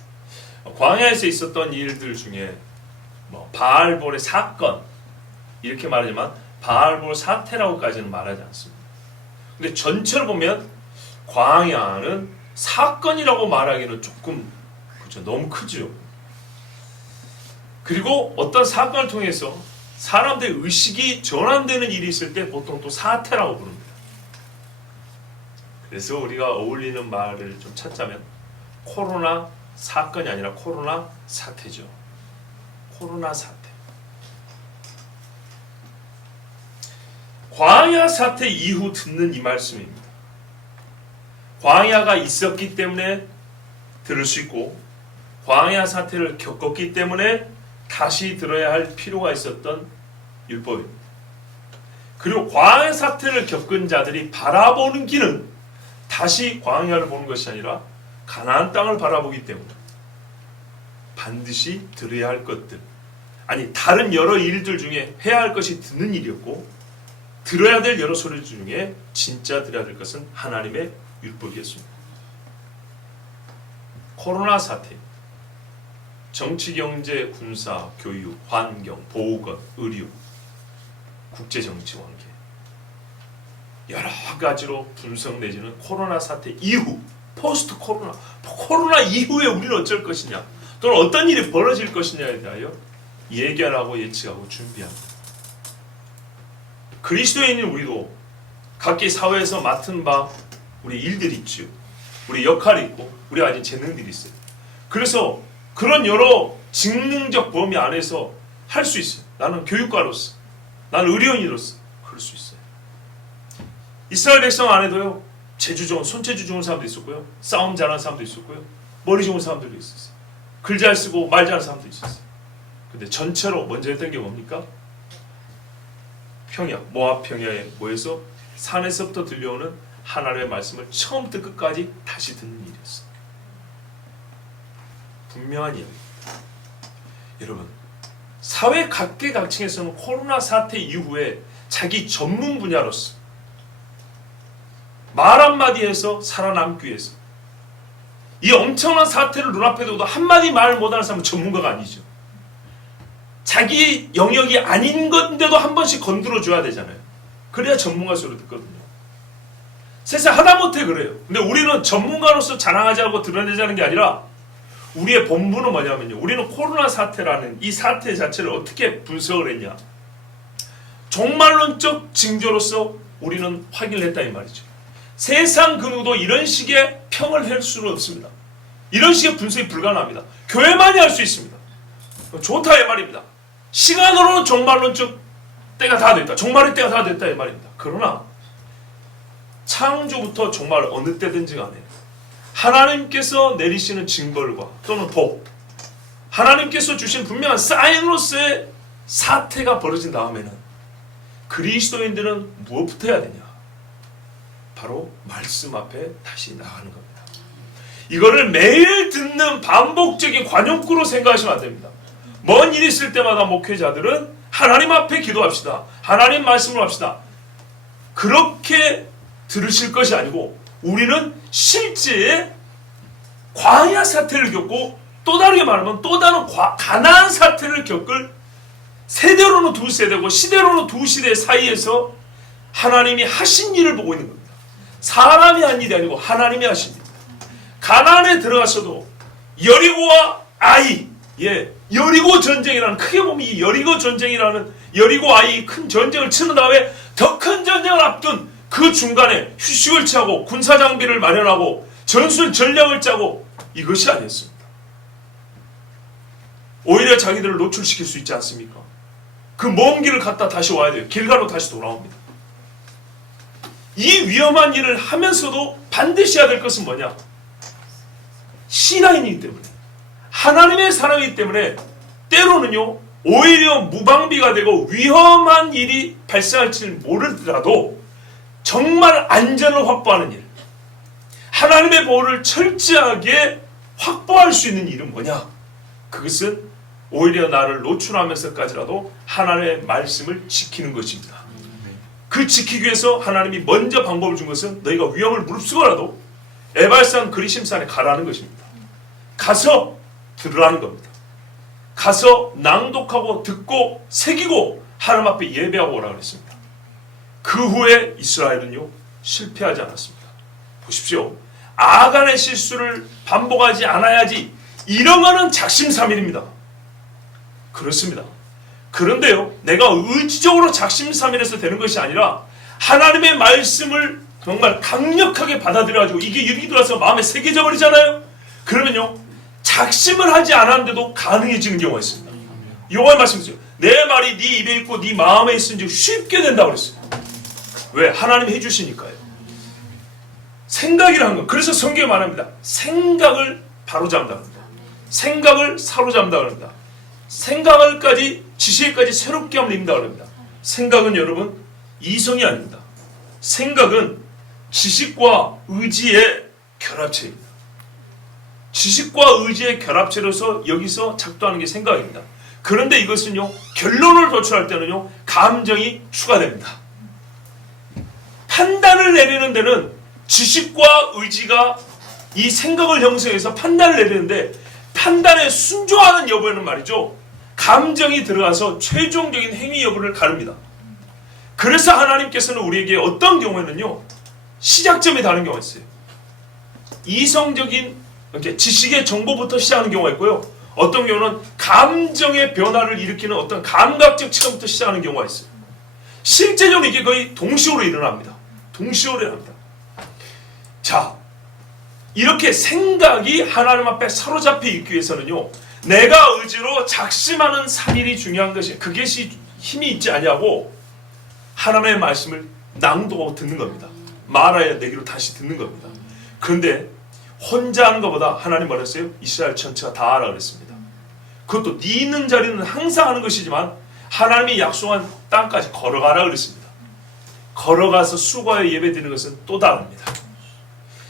광야에서 있었던 일들 중에 바알볼의 사건 이렇게 말하지만 바알볼 사태라고까지는 말하지 않습니다. 근데 전체를 보면 광야는 사건이라고 말하기는 조금 그렇죠. 너무 크죠. 그리고 어떤 사건을 통해서 사람들의 의식이 전환되는 일이 있을 때 보통 또 사태라고 부릅니다. 그래서 우리가 어울리는 말을 좀 찾자면 코로나 사건이 아니라 코로나 사태죠. 코로나 사태. 광야 사태 이후 듣는 이 말씀입니다. 광야가 있었기 때문에 들을 수 있고 광야 사태를 겪었기 때문에 다시 들어야 할 필요가 있었던 율법입니다. 그리고 광야 사태를 겪은 자들이 바라보는 길은 다시 광야를 보는 것이 아니라 가나안 땅을 바라보기 때문에 반드시 들어야 할 것들, 아니 다른 여러 일들 중에 해야 할 것이 듣는 일이었고 들어야 될 여러 소리 중에 진짜 들어야 될 것은 하나님의 율법이었습니다. 코로나 사태, 정치, 경제, 군사, 교육, 환경, 보건, 의료, 국제정치 관계 여러 가지로 분석 내지는 코로나 사태 이후, 포스트 코로나 이후에 우리는 어쩔 것이냐 또는 어떤 일이 벌어질 것이냐에 대하여 예견하고 예측하고 준비합니다. 그리스도인인 우리도 각기 사회에서 맡은 바 우리 일들이 있지요. 우리 역할이 있고 우리 가진 재능들이 있어요. 그래서 그런 여러 직능적 범위 안에서 할 수 있어요. 나는 교육가로서, 나는 의료인으로서 그럴 수 있어요. 이스라엘 백성 안에도요, 재주 좋은, 손재주 좋은 사람도 있었고요, 싸움 잘하는 사람도 있었고요, 머리 좋은 사람들도 있었어요. 글 잘 쓰고 말 잘하는 사람도 있었어요. 근데 전체로 먼저 했던 게 뭡니까? 평야, 모압 평야에 모여서 산에서부터 들려오는 하나님의 말씀을 처음부터 끝까지 다시 듣는 일이었어요. 분명한 이야기입니다. 여러분, 사회 각계각층에서는 코로나 사태 이후에 자기 전문 분야로서 말 한마디에서 살아남기 위해서 이 엄청난 사태를 눈앞에 두고도 한마디 말 못하는 사람은 전문가가 아니죠. 자기 영역이 아닌 건데도 한 번씩 건드려줘야 되잖아요. 그래야 전문가 소리 듣거든요. 세상 하다못해 그래요. 근데 우리는 전문가로서 자랑하자고 드러내자는 게 아니라 우리의 본분은 뭐냐면요. 우리는 코로나 사태라는 이 사태 자체를 어떻게 분석을 했냐. 종말론적 징조로서 우리는 확인을 했다 이 말이죠. 세상 그 누구도 이런 식의 평을 할 수는 없습니다. 이런 식의 분석이 불가능합니다. 교회만이 할 수 있습니다. 좋다 이 말입니다. 시간으로는 종말론적 때가 다 됐다. 종말의 때가 다 됐다 이 말입니다. 그러나 창조부터 종말 어느 때든지 간에 하나님께서 내리시는 징벌과 또는 복, 하나님께서 주신 분명한 사인으로서의 사태가 벌어진 다음에는 그리스도인들은 무엇부터 해야 되냐? 바로 말씀 앞에 다시 나가는 겁니다. 이거를 매일 듣는 반복적인 관용구로 생각하시면 안 됩니다. 먼 일 있을 때마다 목회자들은 하나님 앞에 기도합시다. 하나님 말씀을 합시다. 그렇게 들으실 것이 아니고 우리는 실제 광야 사태를 겪고 또 다르게 말하면 또 다른 가나안 사태를 겪을 세대로는 두 세대고 시대로는 두 시대 사이에서 하나님이 하신 일을 보고 있는 겁니다. 사람이 한 일이 아니고 하나님이 하신 일. 가나안에 들어가서도 여리고와 아이, 여리고 전쟁이라는, 크게 보면 이 여리고 전쟁이라는 여리고 아이 큰 전쟁을 치는 다음에 더 큰 전쟁을 앞둔 그 중간에 휴식을 취하고 군사 장비를 마련하고 전술 전략을 짜고 이것이 아니었습니다. 오히려 자기들을 노출시킬 수 있지 않습니까? 그 먼 길을 갔다 다시 와야 돼요. 길가로 다시 돌아옵니다. 이 위험한 일을 하면서도 반드시 해야 될 것은 뭐냐? 신앙이기 때문에, 하나님의 사랑이기 때문에 때로는요 오히려 무방비가 되고 위험한 일이 발생할지 모르더라도 정말 안전을 확보하는 일, 하나님의 보호를 철저하게 확보할 수 있는 일은 뭐냐? 그것은 오히려 나를 노출하면서까지라도 하나님의 말씀을 지키는 것입니다. 그 지키기 위해서 하나님이 먼저 방법을 준 것은 너희가 위험을 무릅쓰고라도 에발산 그리심산에 가라는 것입니다. 가서 들으라는 겁니다. 가서 낭독하고 듣고 새기고 하나님 앞에 예배하고 오라고 했습니다. 그 후에 이스라엘은요 실패하지 않았습니다. 보십시오. 아간의 실수를 반복하지 않아야지, 이런 거는 작심삼일입니다. 그렇습니다. 그런데요 내가 의지적으로 작심삼일해서 되는 것이 아니라 하나님의 말씀을 정말 강력하게 받아들여가지고 이게 유리 들어서 마음에 새겨져 버리잖아요. 그러면요 작심을 하지 않았는데도 가능해지는 경우가 있습니다. 요거의 말씀이죠. 내 말이 네 입에 있고 네 마음에 있은지 쉽게 된다고 그랬어요. 왜? 하나님이 해주시니까요. 생각이라는 거. 그래서 성경에 말합니다. 생각을 바로잡는다 합니다. 생각을 사로잡는다 합니다. 생각을까지 지식까지 새롭게 하면 입는다 합니다. 생각은 여러분 이성이 아닙니다. 생각은 지식과 의지의 결합체입니다. 지식과 의지의 결합체로서 여기서 작동하는 게 생각입니다. 그런데 이것은요 결론을 도출할 때는요 감정이 추가됩니다. 판단을 내리는 데는 지식과 의지가 이 생각을 형성해서 판단을 내리는데, 판단에 순종하는 여부에는 말이죠 감정이 들어가서 최종적인 행위 여부를 가릅니다. 그래서 하나님께서는 우리에게 어떤 경우에는요 시작점이 다른 경우가 있어요. 이성적인 이렇게 지식의 정보부터 시작하는 경우가 있고요, 어떤 경우는 감정의 변화를 일으키는 어떤 감각적 체험부터 시작하는 경우가 있어요. 실제적으로 이게 거의 동시호로 일어납니다. 동시호로 일어납니다. 자, 이렇게 생각이 하나님 앞에 사로잡혀 있기 위해서는요 내가 의지로 작심하는 3일이 중요한 것이, 그것이 힘이 있지 아니하고 하나님의 말씀을 낭독하고 듣는 겁니다. 말하여 내기로 다시 듣는 겁니다. 그런데 혼자 하는 것보다 하나님 말했어요. 이스라엘 전체가 다 하라 그랬습니다. 그것도 네 있는 자리는 항상 하는 것이지만 하나님이 약속한 땅까지 걸어가라 그랬습니다. 걸어가서 수고하여 예배드리는 것은 또 다릅니다.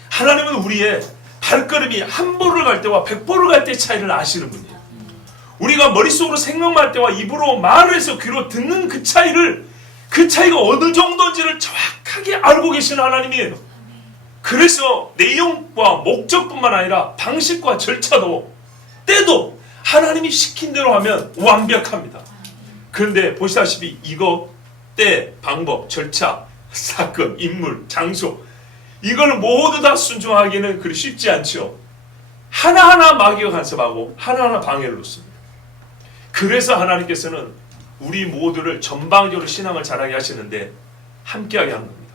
하나님은 우리의 발걸음이 한 보를 갈 때와 100보를 갈 때의 차이를 아시는 분이에요. 우리가 머릿속으로 생각할 때와 입으로 말을 해서 귀로 듣는 그 차이가 어느 정도인지를 정확하게 알고 계시는 하나님이에요. 그래서 내용과 목적뿐만 아니라 방식과 절차도 때도 하나님이 시킨 대로 하면 완벽합니다. 그런데 보시다시피 이거 때, 방법, 절차, 사건, 인물, 장소 이걸 모두 다 순종하기는 그리 쉽지 않죠. 하나하나 마귀가 간섭하고 하나하나 방해를 놓습니다. 그래서 하나님께서는 우리 모두를 전방적으로 신앙을 잘하게 하시는데 함께하게 하는 겁니다.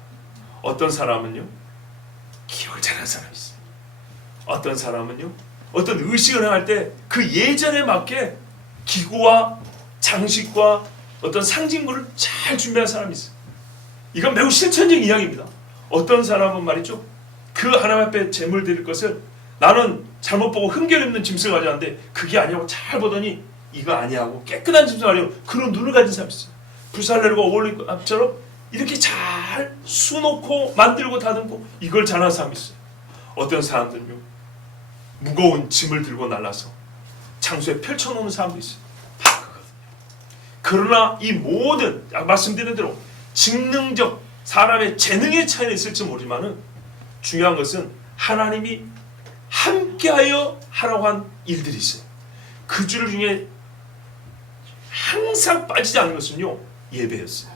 어떤 사람은요 기억을 잘하는 사람이 있어요. 어떤 사람은요 어떤 의식을 행할 때 그 예전에 맞게 기구와 장식과 어떤 상징물을 잘 준비한 사람이 있어요. 이건 매우 실천적인 이야기입니다. 어떤 사람은 말이죠 그 하나님 앞에 제물 드릴 것을 나는 잘못 보고 흠결 없는 짐승을 가져왔는데 그게 아니라고 잘 보더니 이거 아니하고 깨끗한 짐승 아니고 그런 눈을 가진 사람이 있어요. 불살레로가 올리처럼 이렇게 잘 수놓고 만들고 다듬고 이걸 잘하는 사람이 있어요. 어떤 사람들은요 무거운 짐을 들고 날라서 장소에 펼쳐놓는 사람도 있어요. 그러나 이 모든 말씀드린 대로 직능적 사람의 재능의 차이는 있을지 모르지만은 중요한 것은 하나님이 함께하여 하라고 한 일들이 있어요. 그 줄 중에 항상 빠지지 않는 것은요 예배였어요.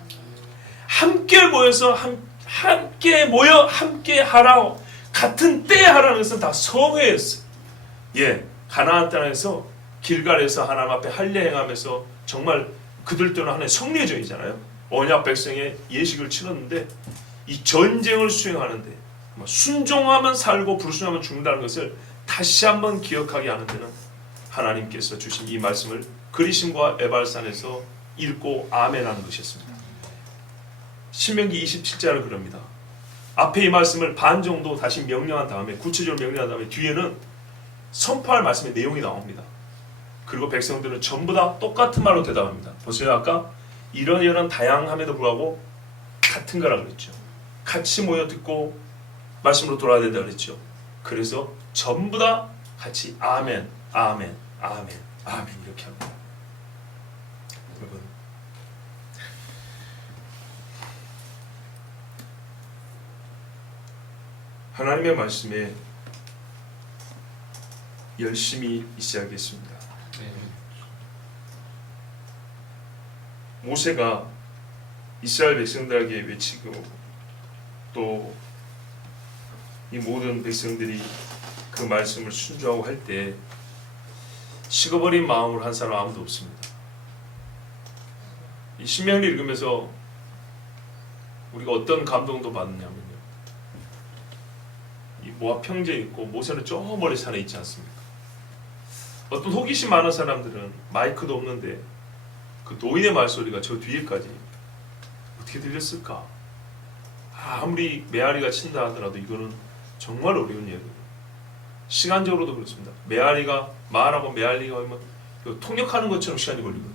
함께 모여서 함께 모여 함께 하라 같은 때에 하라는 것은 다 성회였어요. 가나안 땅에서 길갈에서 하나님 앞에 할례 행하면서 정말 그들 때는 하나의 성례전이잖아요. 언약 백성의 예식을 치렀는데 이 전쟁을 수행하는데 순종하면 살고 불순종하면 죽는다는 것을 다시 한번 기억하게 하는 데는 하나님께서 주신 이 말씀을 그리심과 에발산에서 읽고 아멘하는 것이었습니다. 신명기 27장을 그럽니다. 앞에 이 말씀을 반 정도 다시 명령한 다음에 구체적으로 명령한 다음에 뒤에는 선포할 말씀의 내용이 나옵니다. 그리고 백성들은 전부 다 똑같은 말로 대답합니다. 보세요. 아까 이런 다양함에도 불구하고 같은 거라 그랬죠. 같이 모여 듣고 말씀으로 돌아야 된다 그랬죠. 그래서 전부 다 같이 아멘, 아멘, 아멘, 아멘 이렇게 합니다. 여러분, 하나님의 말씀에 열심히 있어야겠습니다. 모세가 이스라엘 백성들에게 외치고 또 이 모든 백성들이 그 말씀을 순종하고 할 때 식어버린 마음으로 한 사람 아무도 없습니다. 이 신명기를 읽으면서 우리가 어떤 감동도 받느냐면요, 이 모압 평지에 있고 모세는 저 멀리 산에 있지 않습니까? 어떤 호기심 많은 사람들은 마이크도 없는데 그 노인의 말소리가 저 뒤에까지 어떻게 들렸을까? 아무리 메아리가 친다 하더라도 이거는 정말 어려운 얘기예요. 시간적으로도 그렇습니다. 메아리가 말하고 메아리가 하면 통역하는 것처럼 시간이 걸리거든요.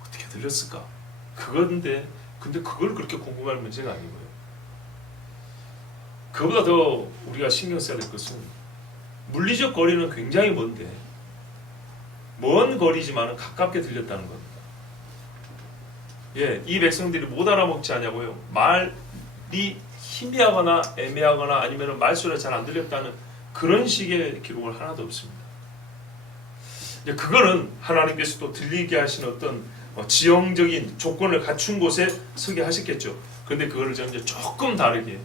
어떻게 들렸을까? 그건데 근데 그걸 그렇게 궁금할 문제가 아니고요. 그보다 더 우리가 신경 써야 될 것은 물리적 거리는 굉장히 먼데 먼 거리지만 가깝게 들렸다는 겁니다. 이 백성들이 못 알아먹지 않냐고요. 말이 희미하거나 애매하거나 아니면 말소리가 잘 안 들렸다는 그런 식의 기록을 하나도 없습니다. 그거는 하나님께서 또 들리게 하시는 어떤 지형적인 조건을 갖춘 곳에 서게 하셨겠죠. 그런데 그거를 이제 조금 다르게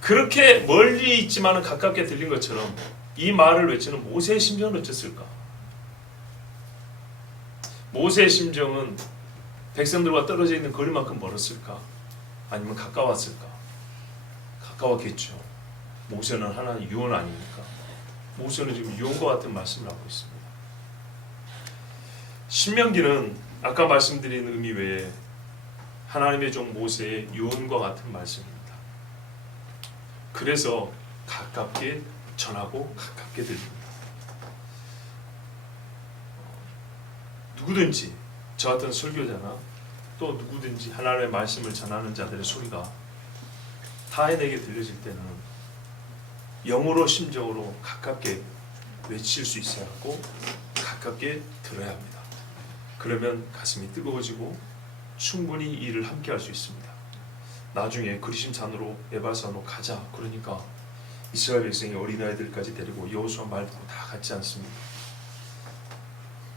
그렇게 멀리 있지만 가깝게 들린 것처럼 이 말을 외치는 모세의 심정은 어땠을까? 모세의 심정은 백성들과 떨어져 있는 거리만큼 멀었을까? 아니면 가까웠을까? 가까웠겠죠. 모세는 하나님 유언 아닙니까? 모세는 지금 유언과 같은 말씀을 하고 있습니다. 신명기는 아까 말씀드린 의미 외에 하나님의 종 모세의 유언과 같은 말씀입니다. 그래서 가깝게 전하고 가깝게 들립니다. 누구든지 저 같은 설교자나 또 누구든지 하나님의 말씀을 전하는 자들의 소리가 타인에게 들려질 때는 영으로 심정으로 가깝게 외칠 수 있어야 하고 가깝게 들어야 합니다. 그러면 가슴이 뜨거워지고 충분히 이 일을 함께 할 수 있습니다. 나중에 그리심산으로 에발산으로 가자 그러니까 이스라엘 백성이 어린아이들까지 데리고 여호수아 말 듣고 다 갔지 않습니까?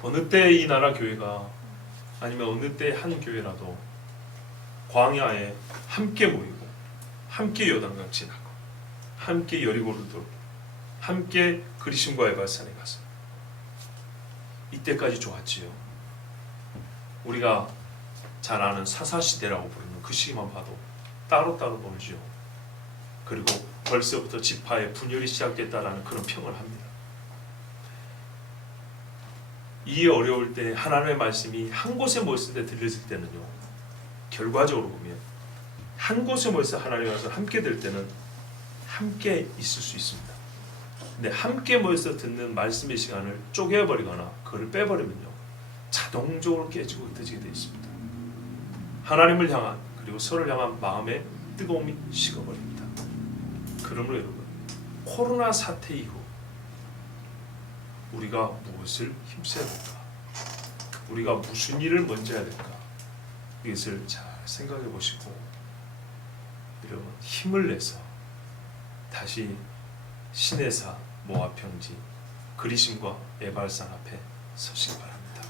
어느 때 이 나라 교회가 아니면 어느 때 한 교회라도 광야에 함께 모이고 함께 요단강 지나고 함께 여리고를 돌고 함께 그리심과 에발산에 가서 이때까지 좋았지요. 우리가 잘 아는 사사시대라고 부르는 그 시기만 봐도 따로따로 놀지요. 그리고 벌써부터 지파의 분열이 시작됐다라는 그런 평을 합니다. 이 어려울 때 하나님의 말씀이 한 곳에 모였을 때 들려질 때는요, 결과적으로 보면 한 곳에 모여서 하나님의 말씀을 함께 들 때는 함께 있을 수 있습니다. 근데 함께 모여서 듣는 말씀의 시간을 쪼개버리거나 그걸 빼버리면요, 자동적으로 깨지고 흩어지게 되어 있습니다. 하나님을 향한 그리고 서로를 향한 마음의 뜨거움이 식어버립니다. 그러므로 여러분, 코로나 사태 이후 우리가 무엇을 힘써야 될까? 우리가 무슨 일을 먼저 해야 될까? 이것을 잘 생각해 보시고 여러분 힘을 내서 다시 시내사 모압 평지 그리심과 에발산 앞에 서시기 바랍니다.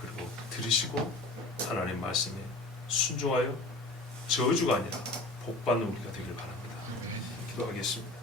그리고 들으시고 하나님 말씀에 순종하여 저주가 아니라 복받는 우리가 되길 바랍니다. 기도하겠습니다.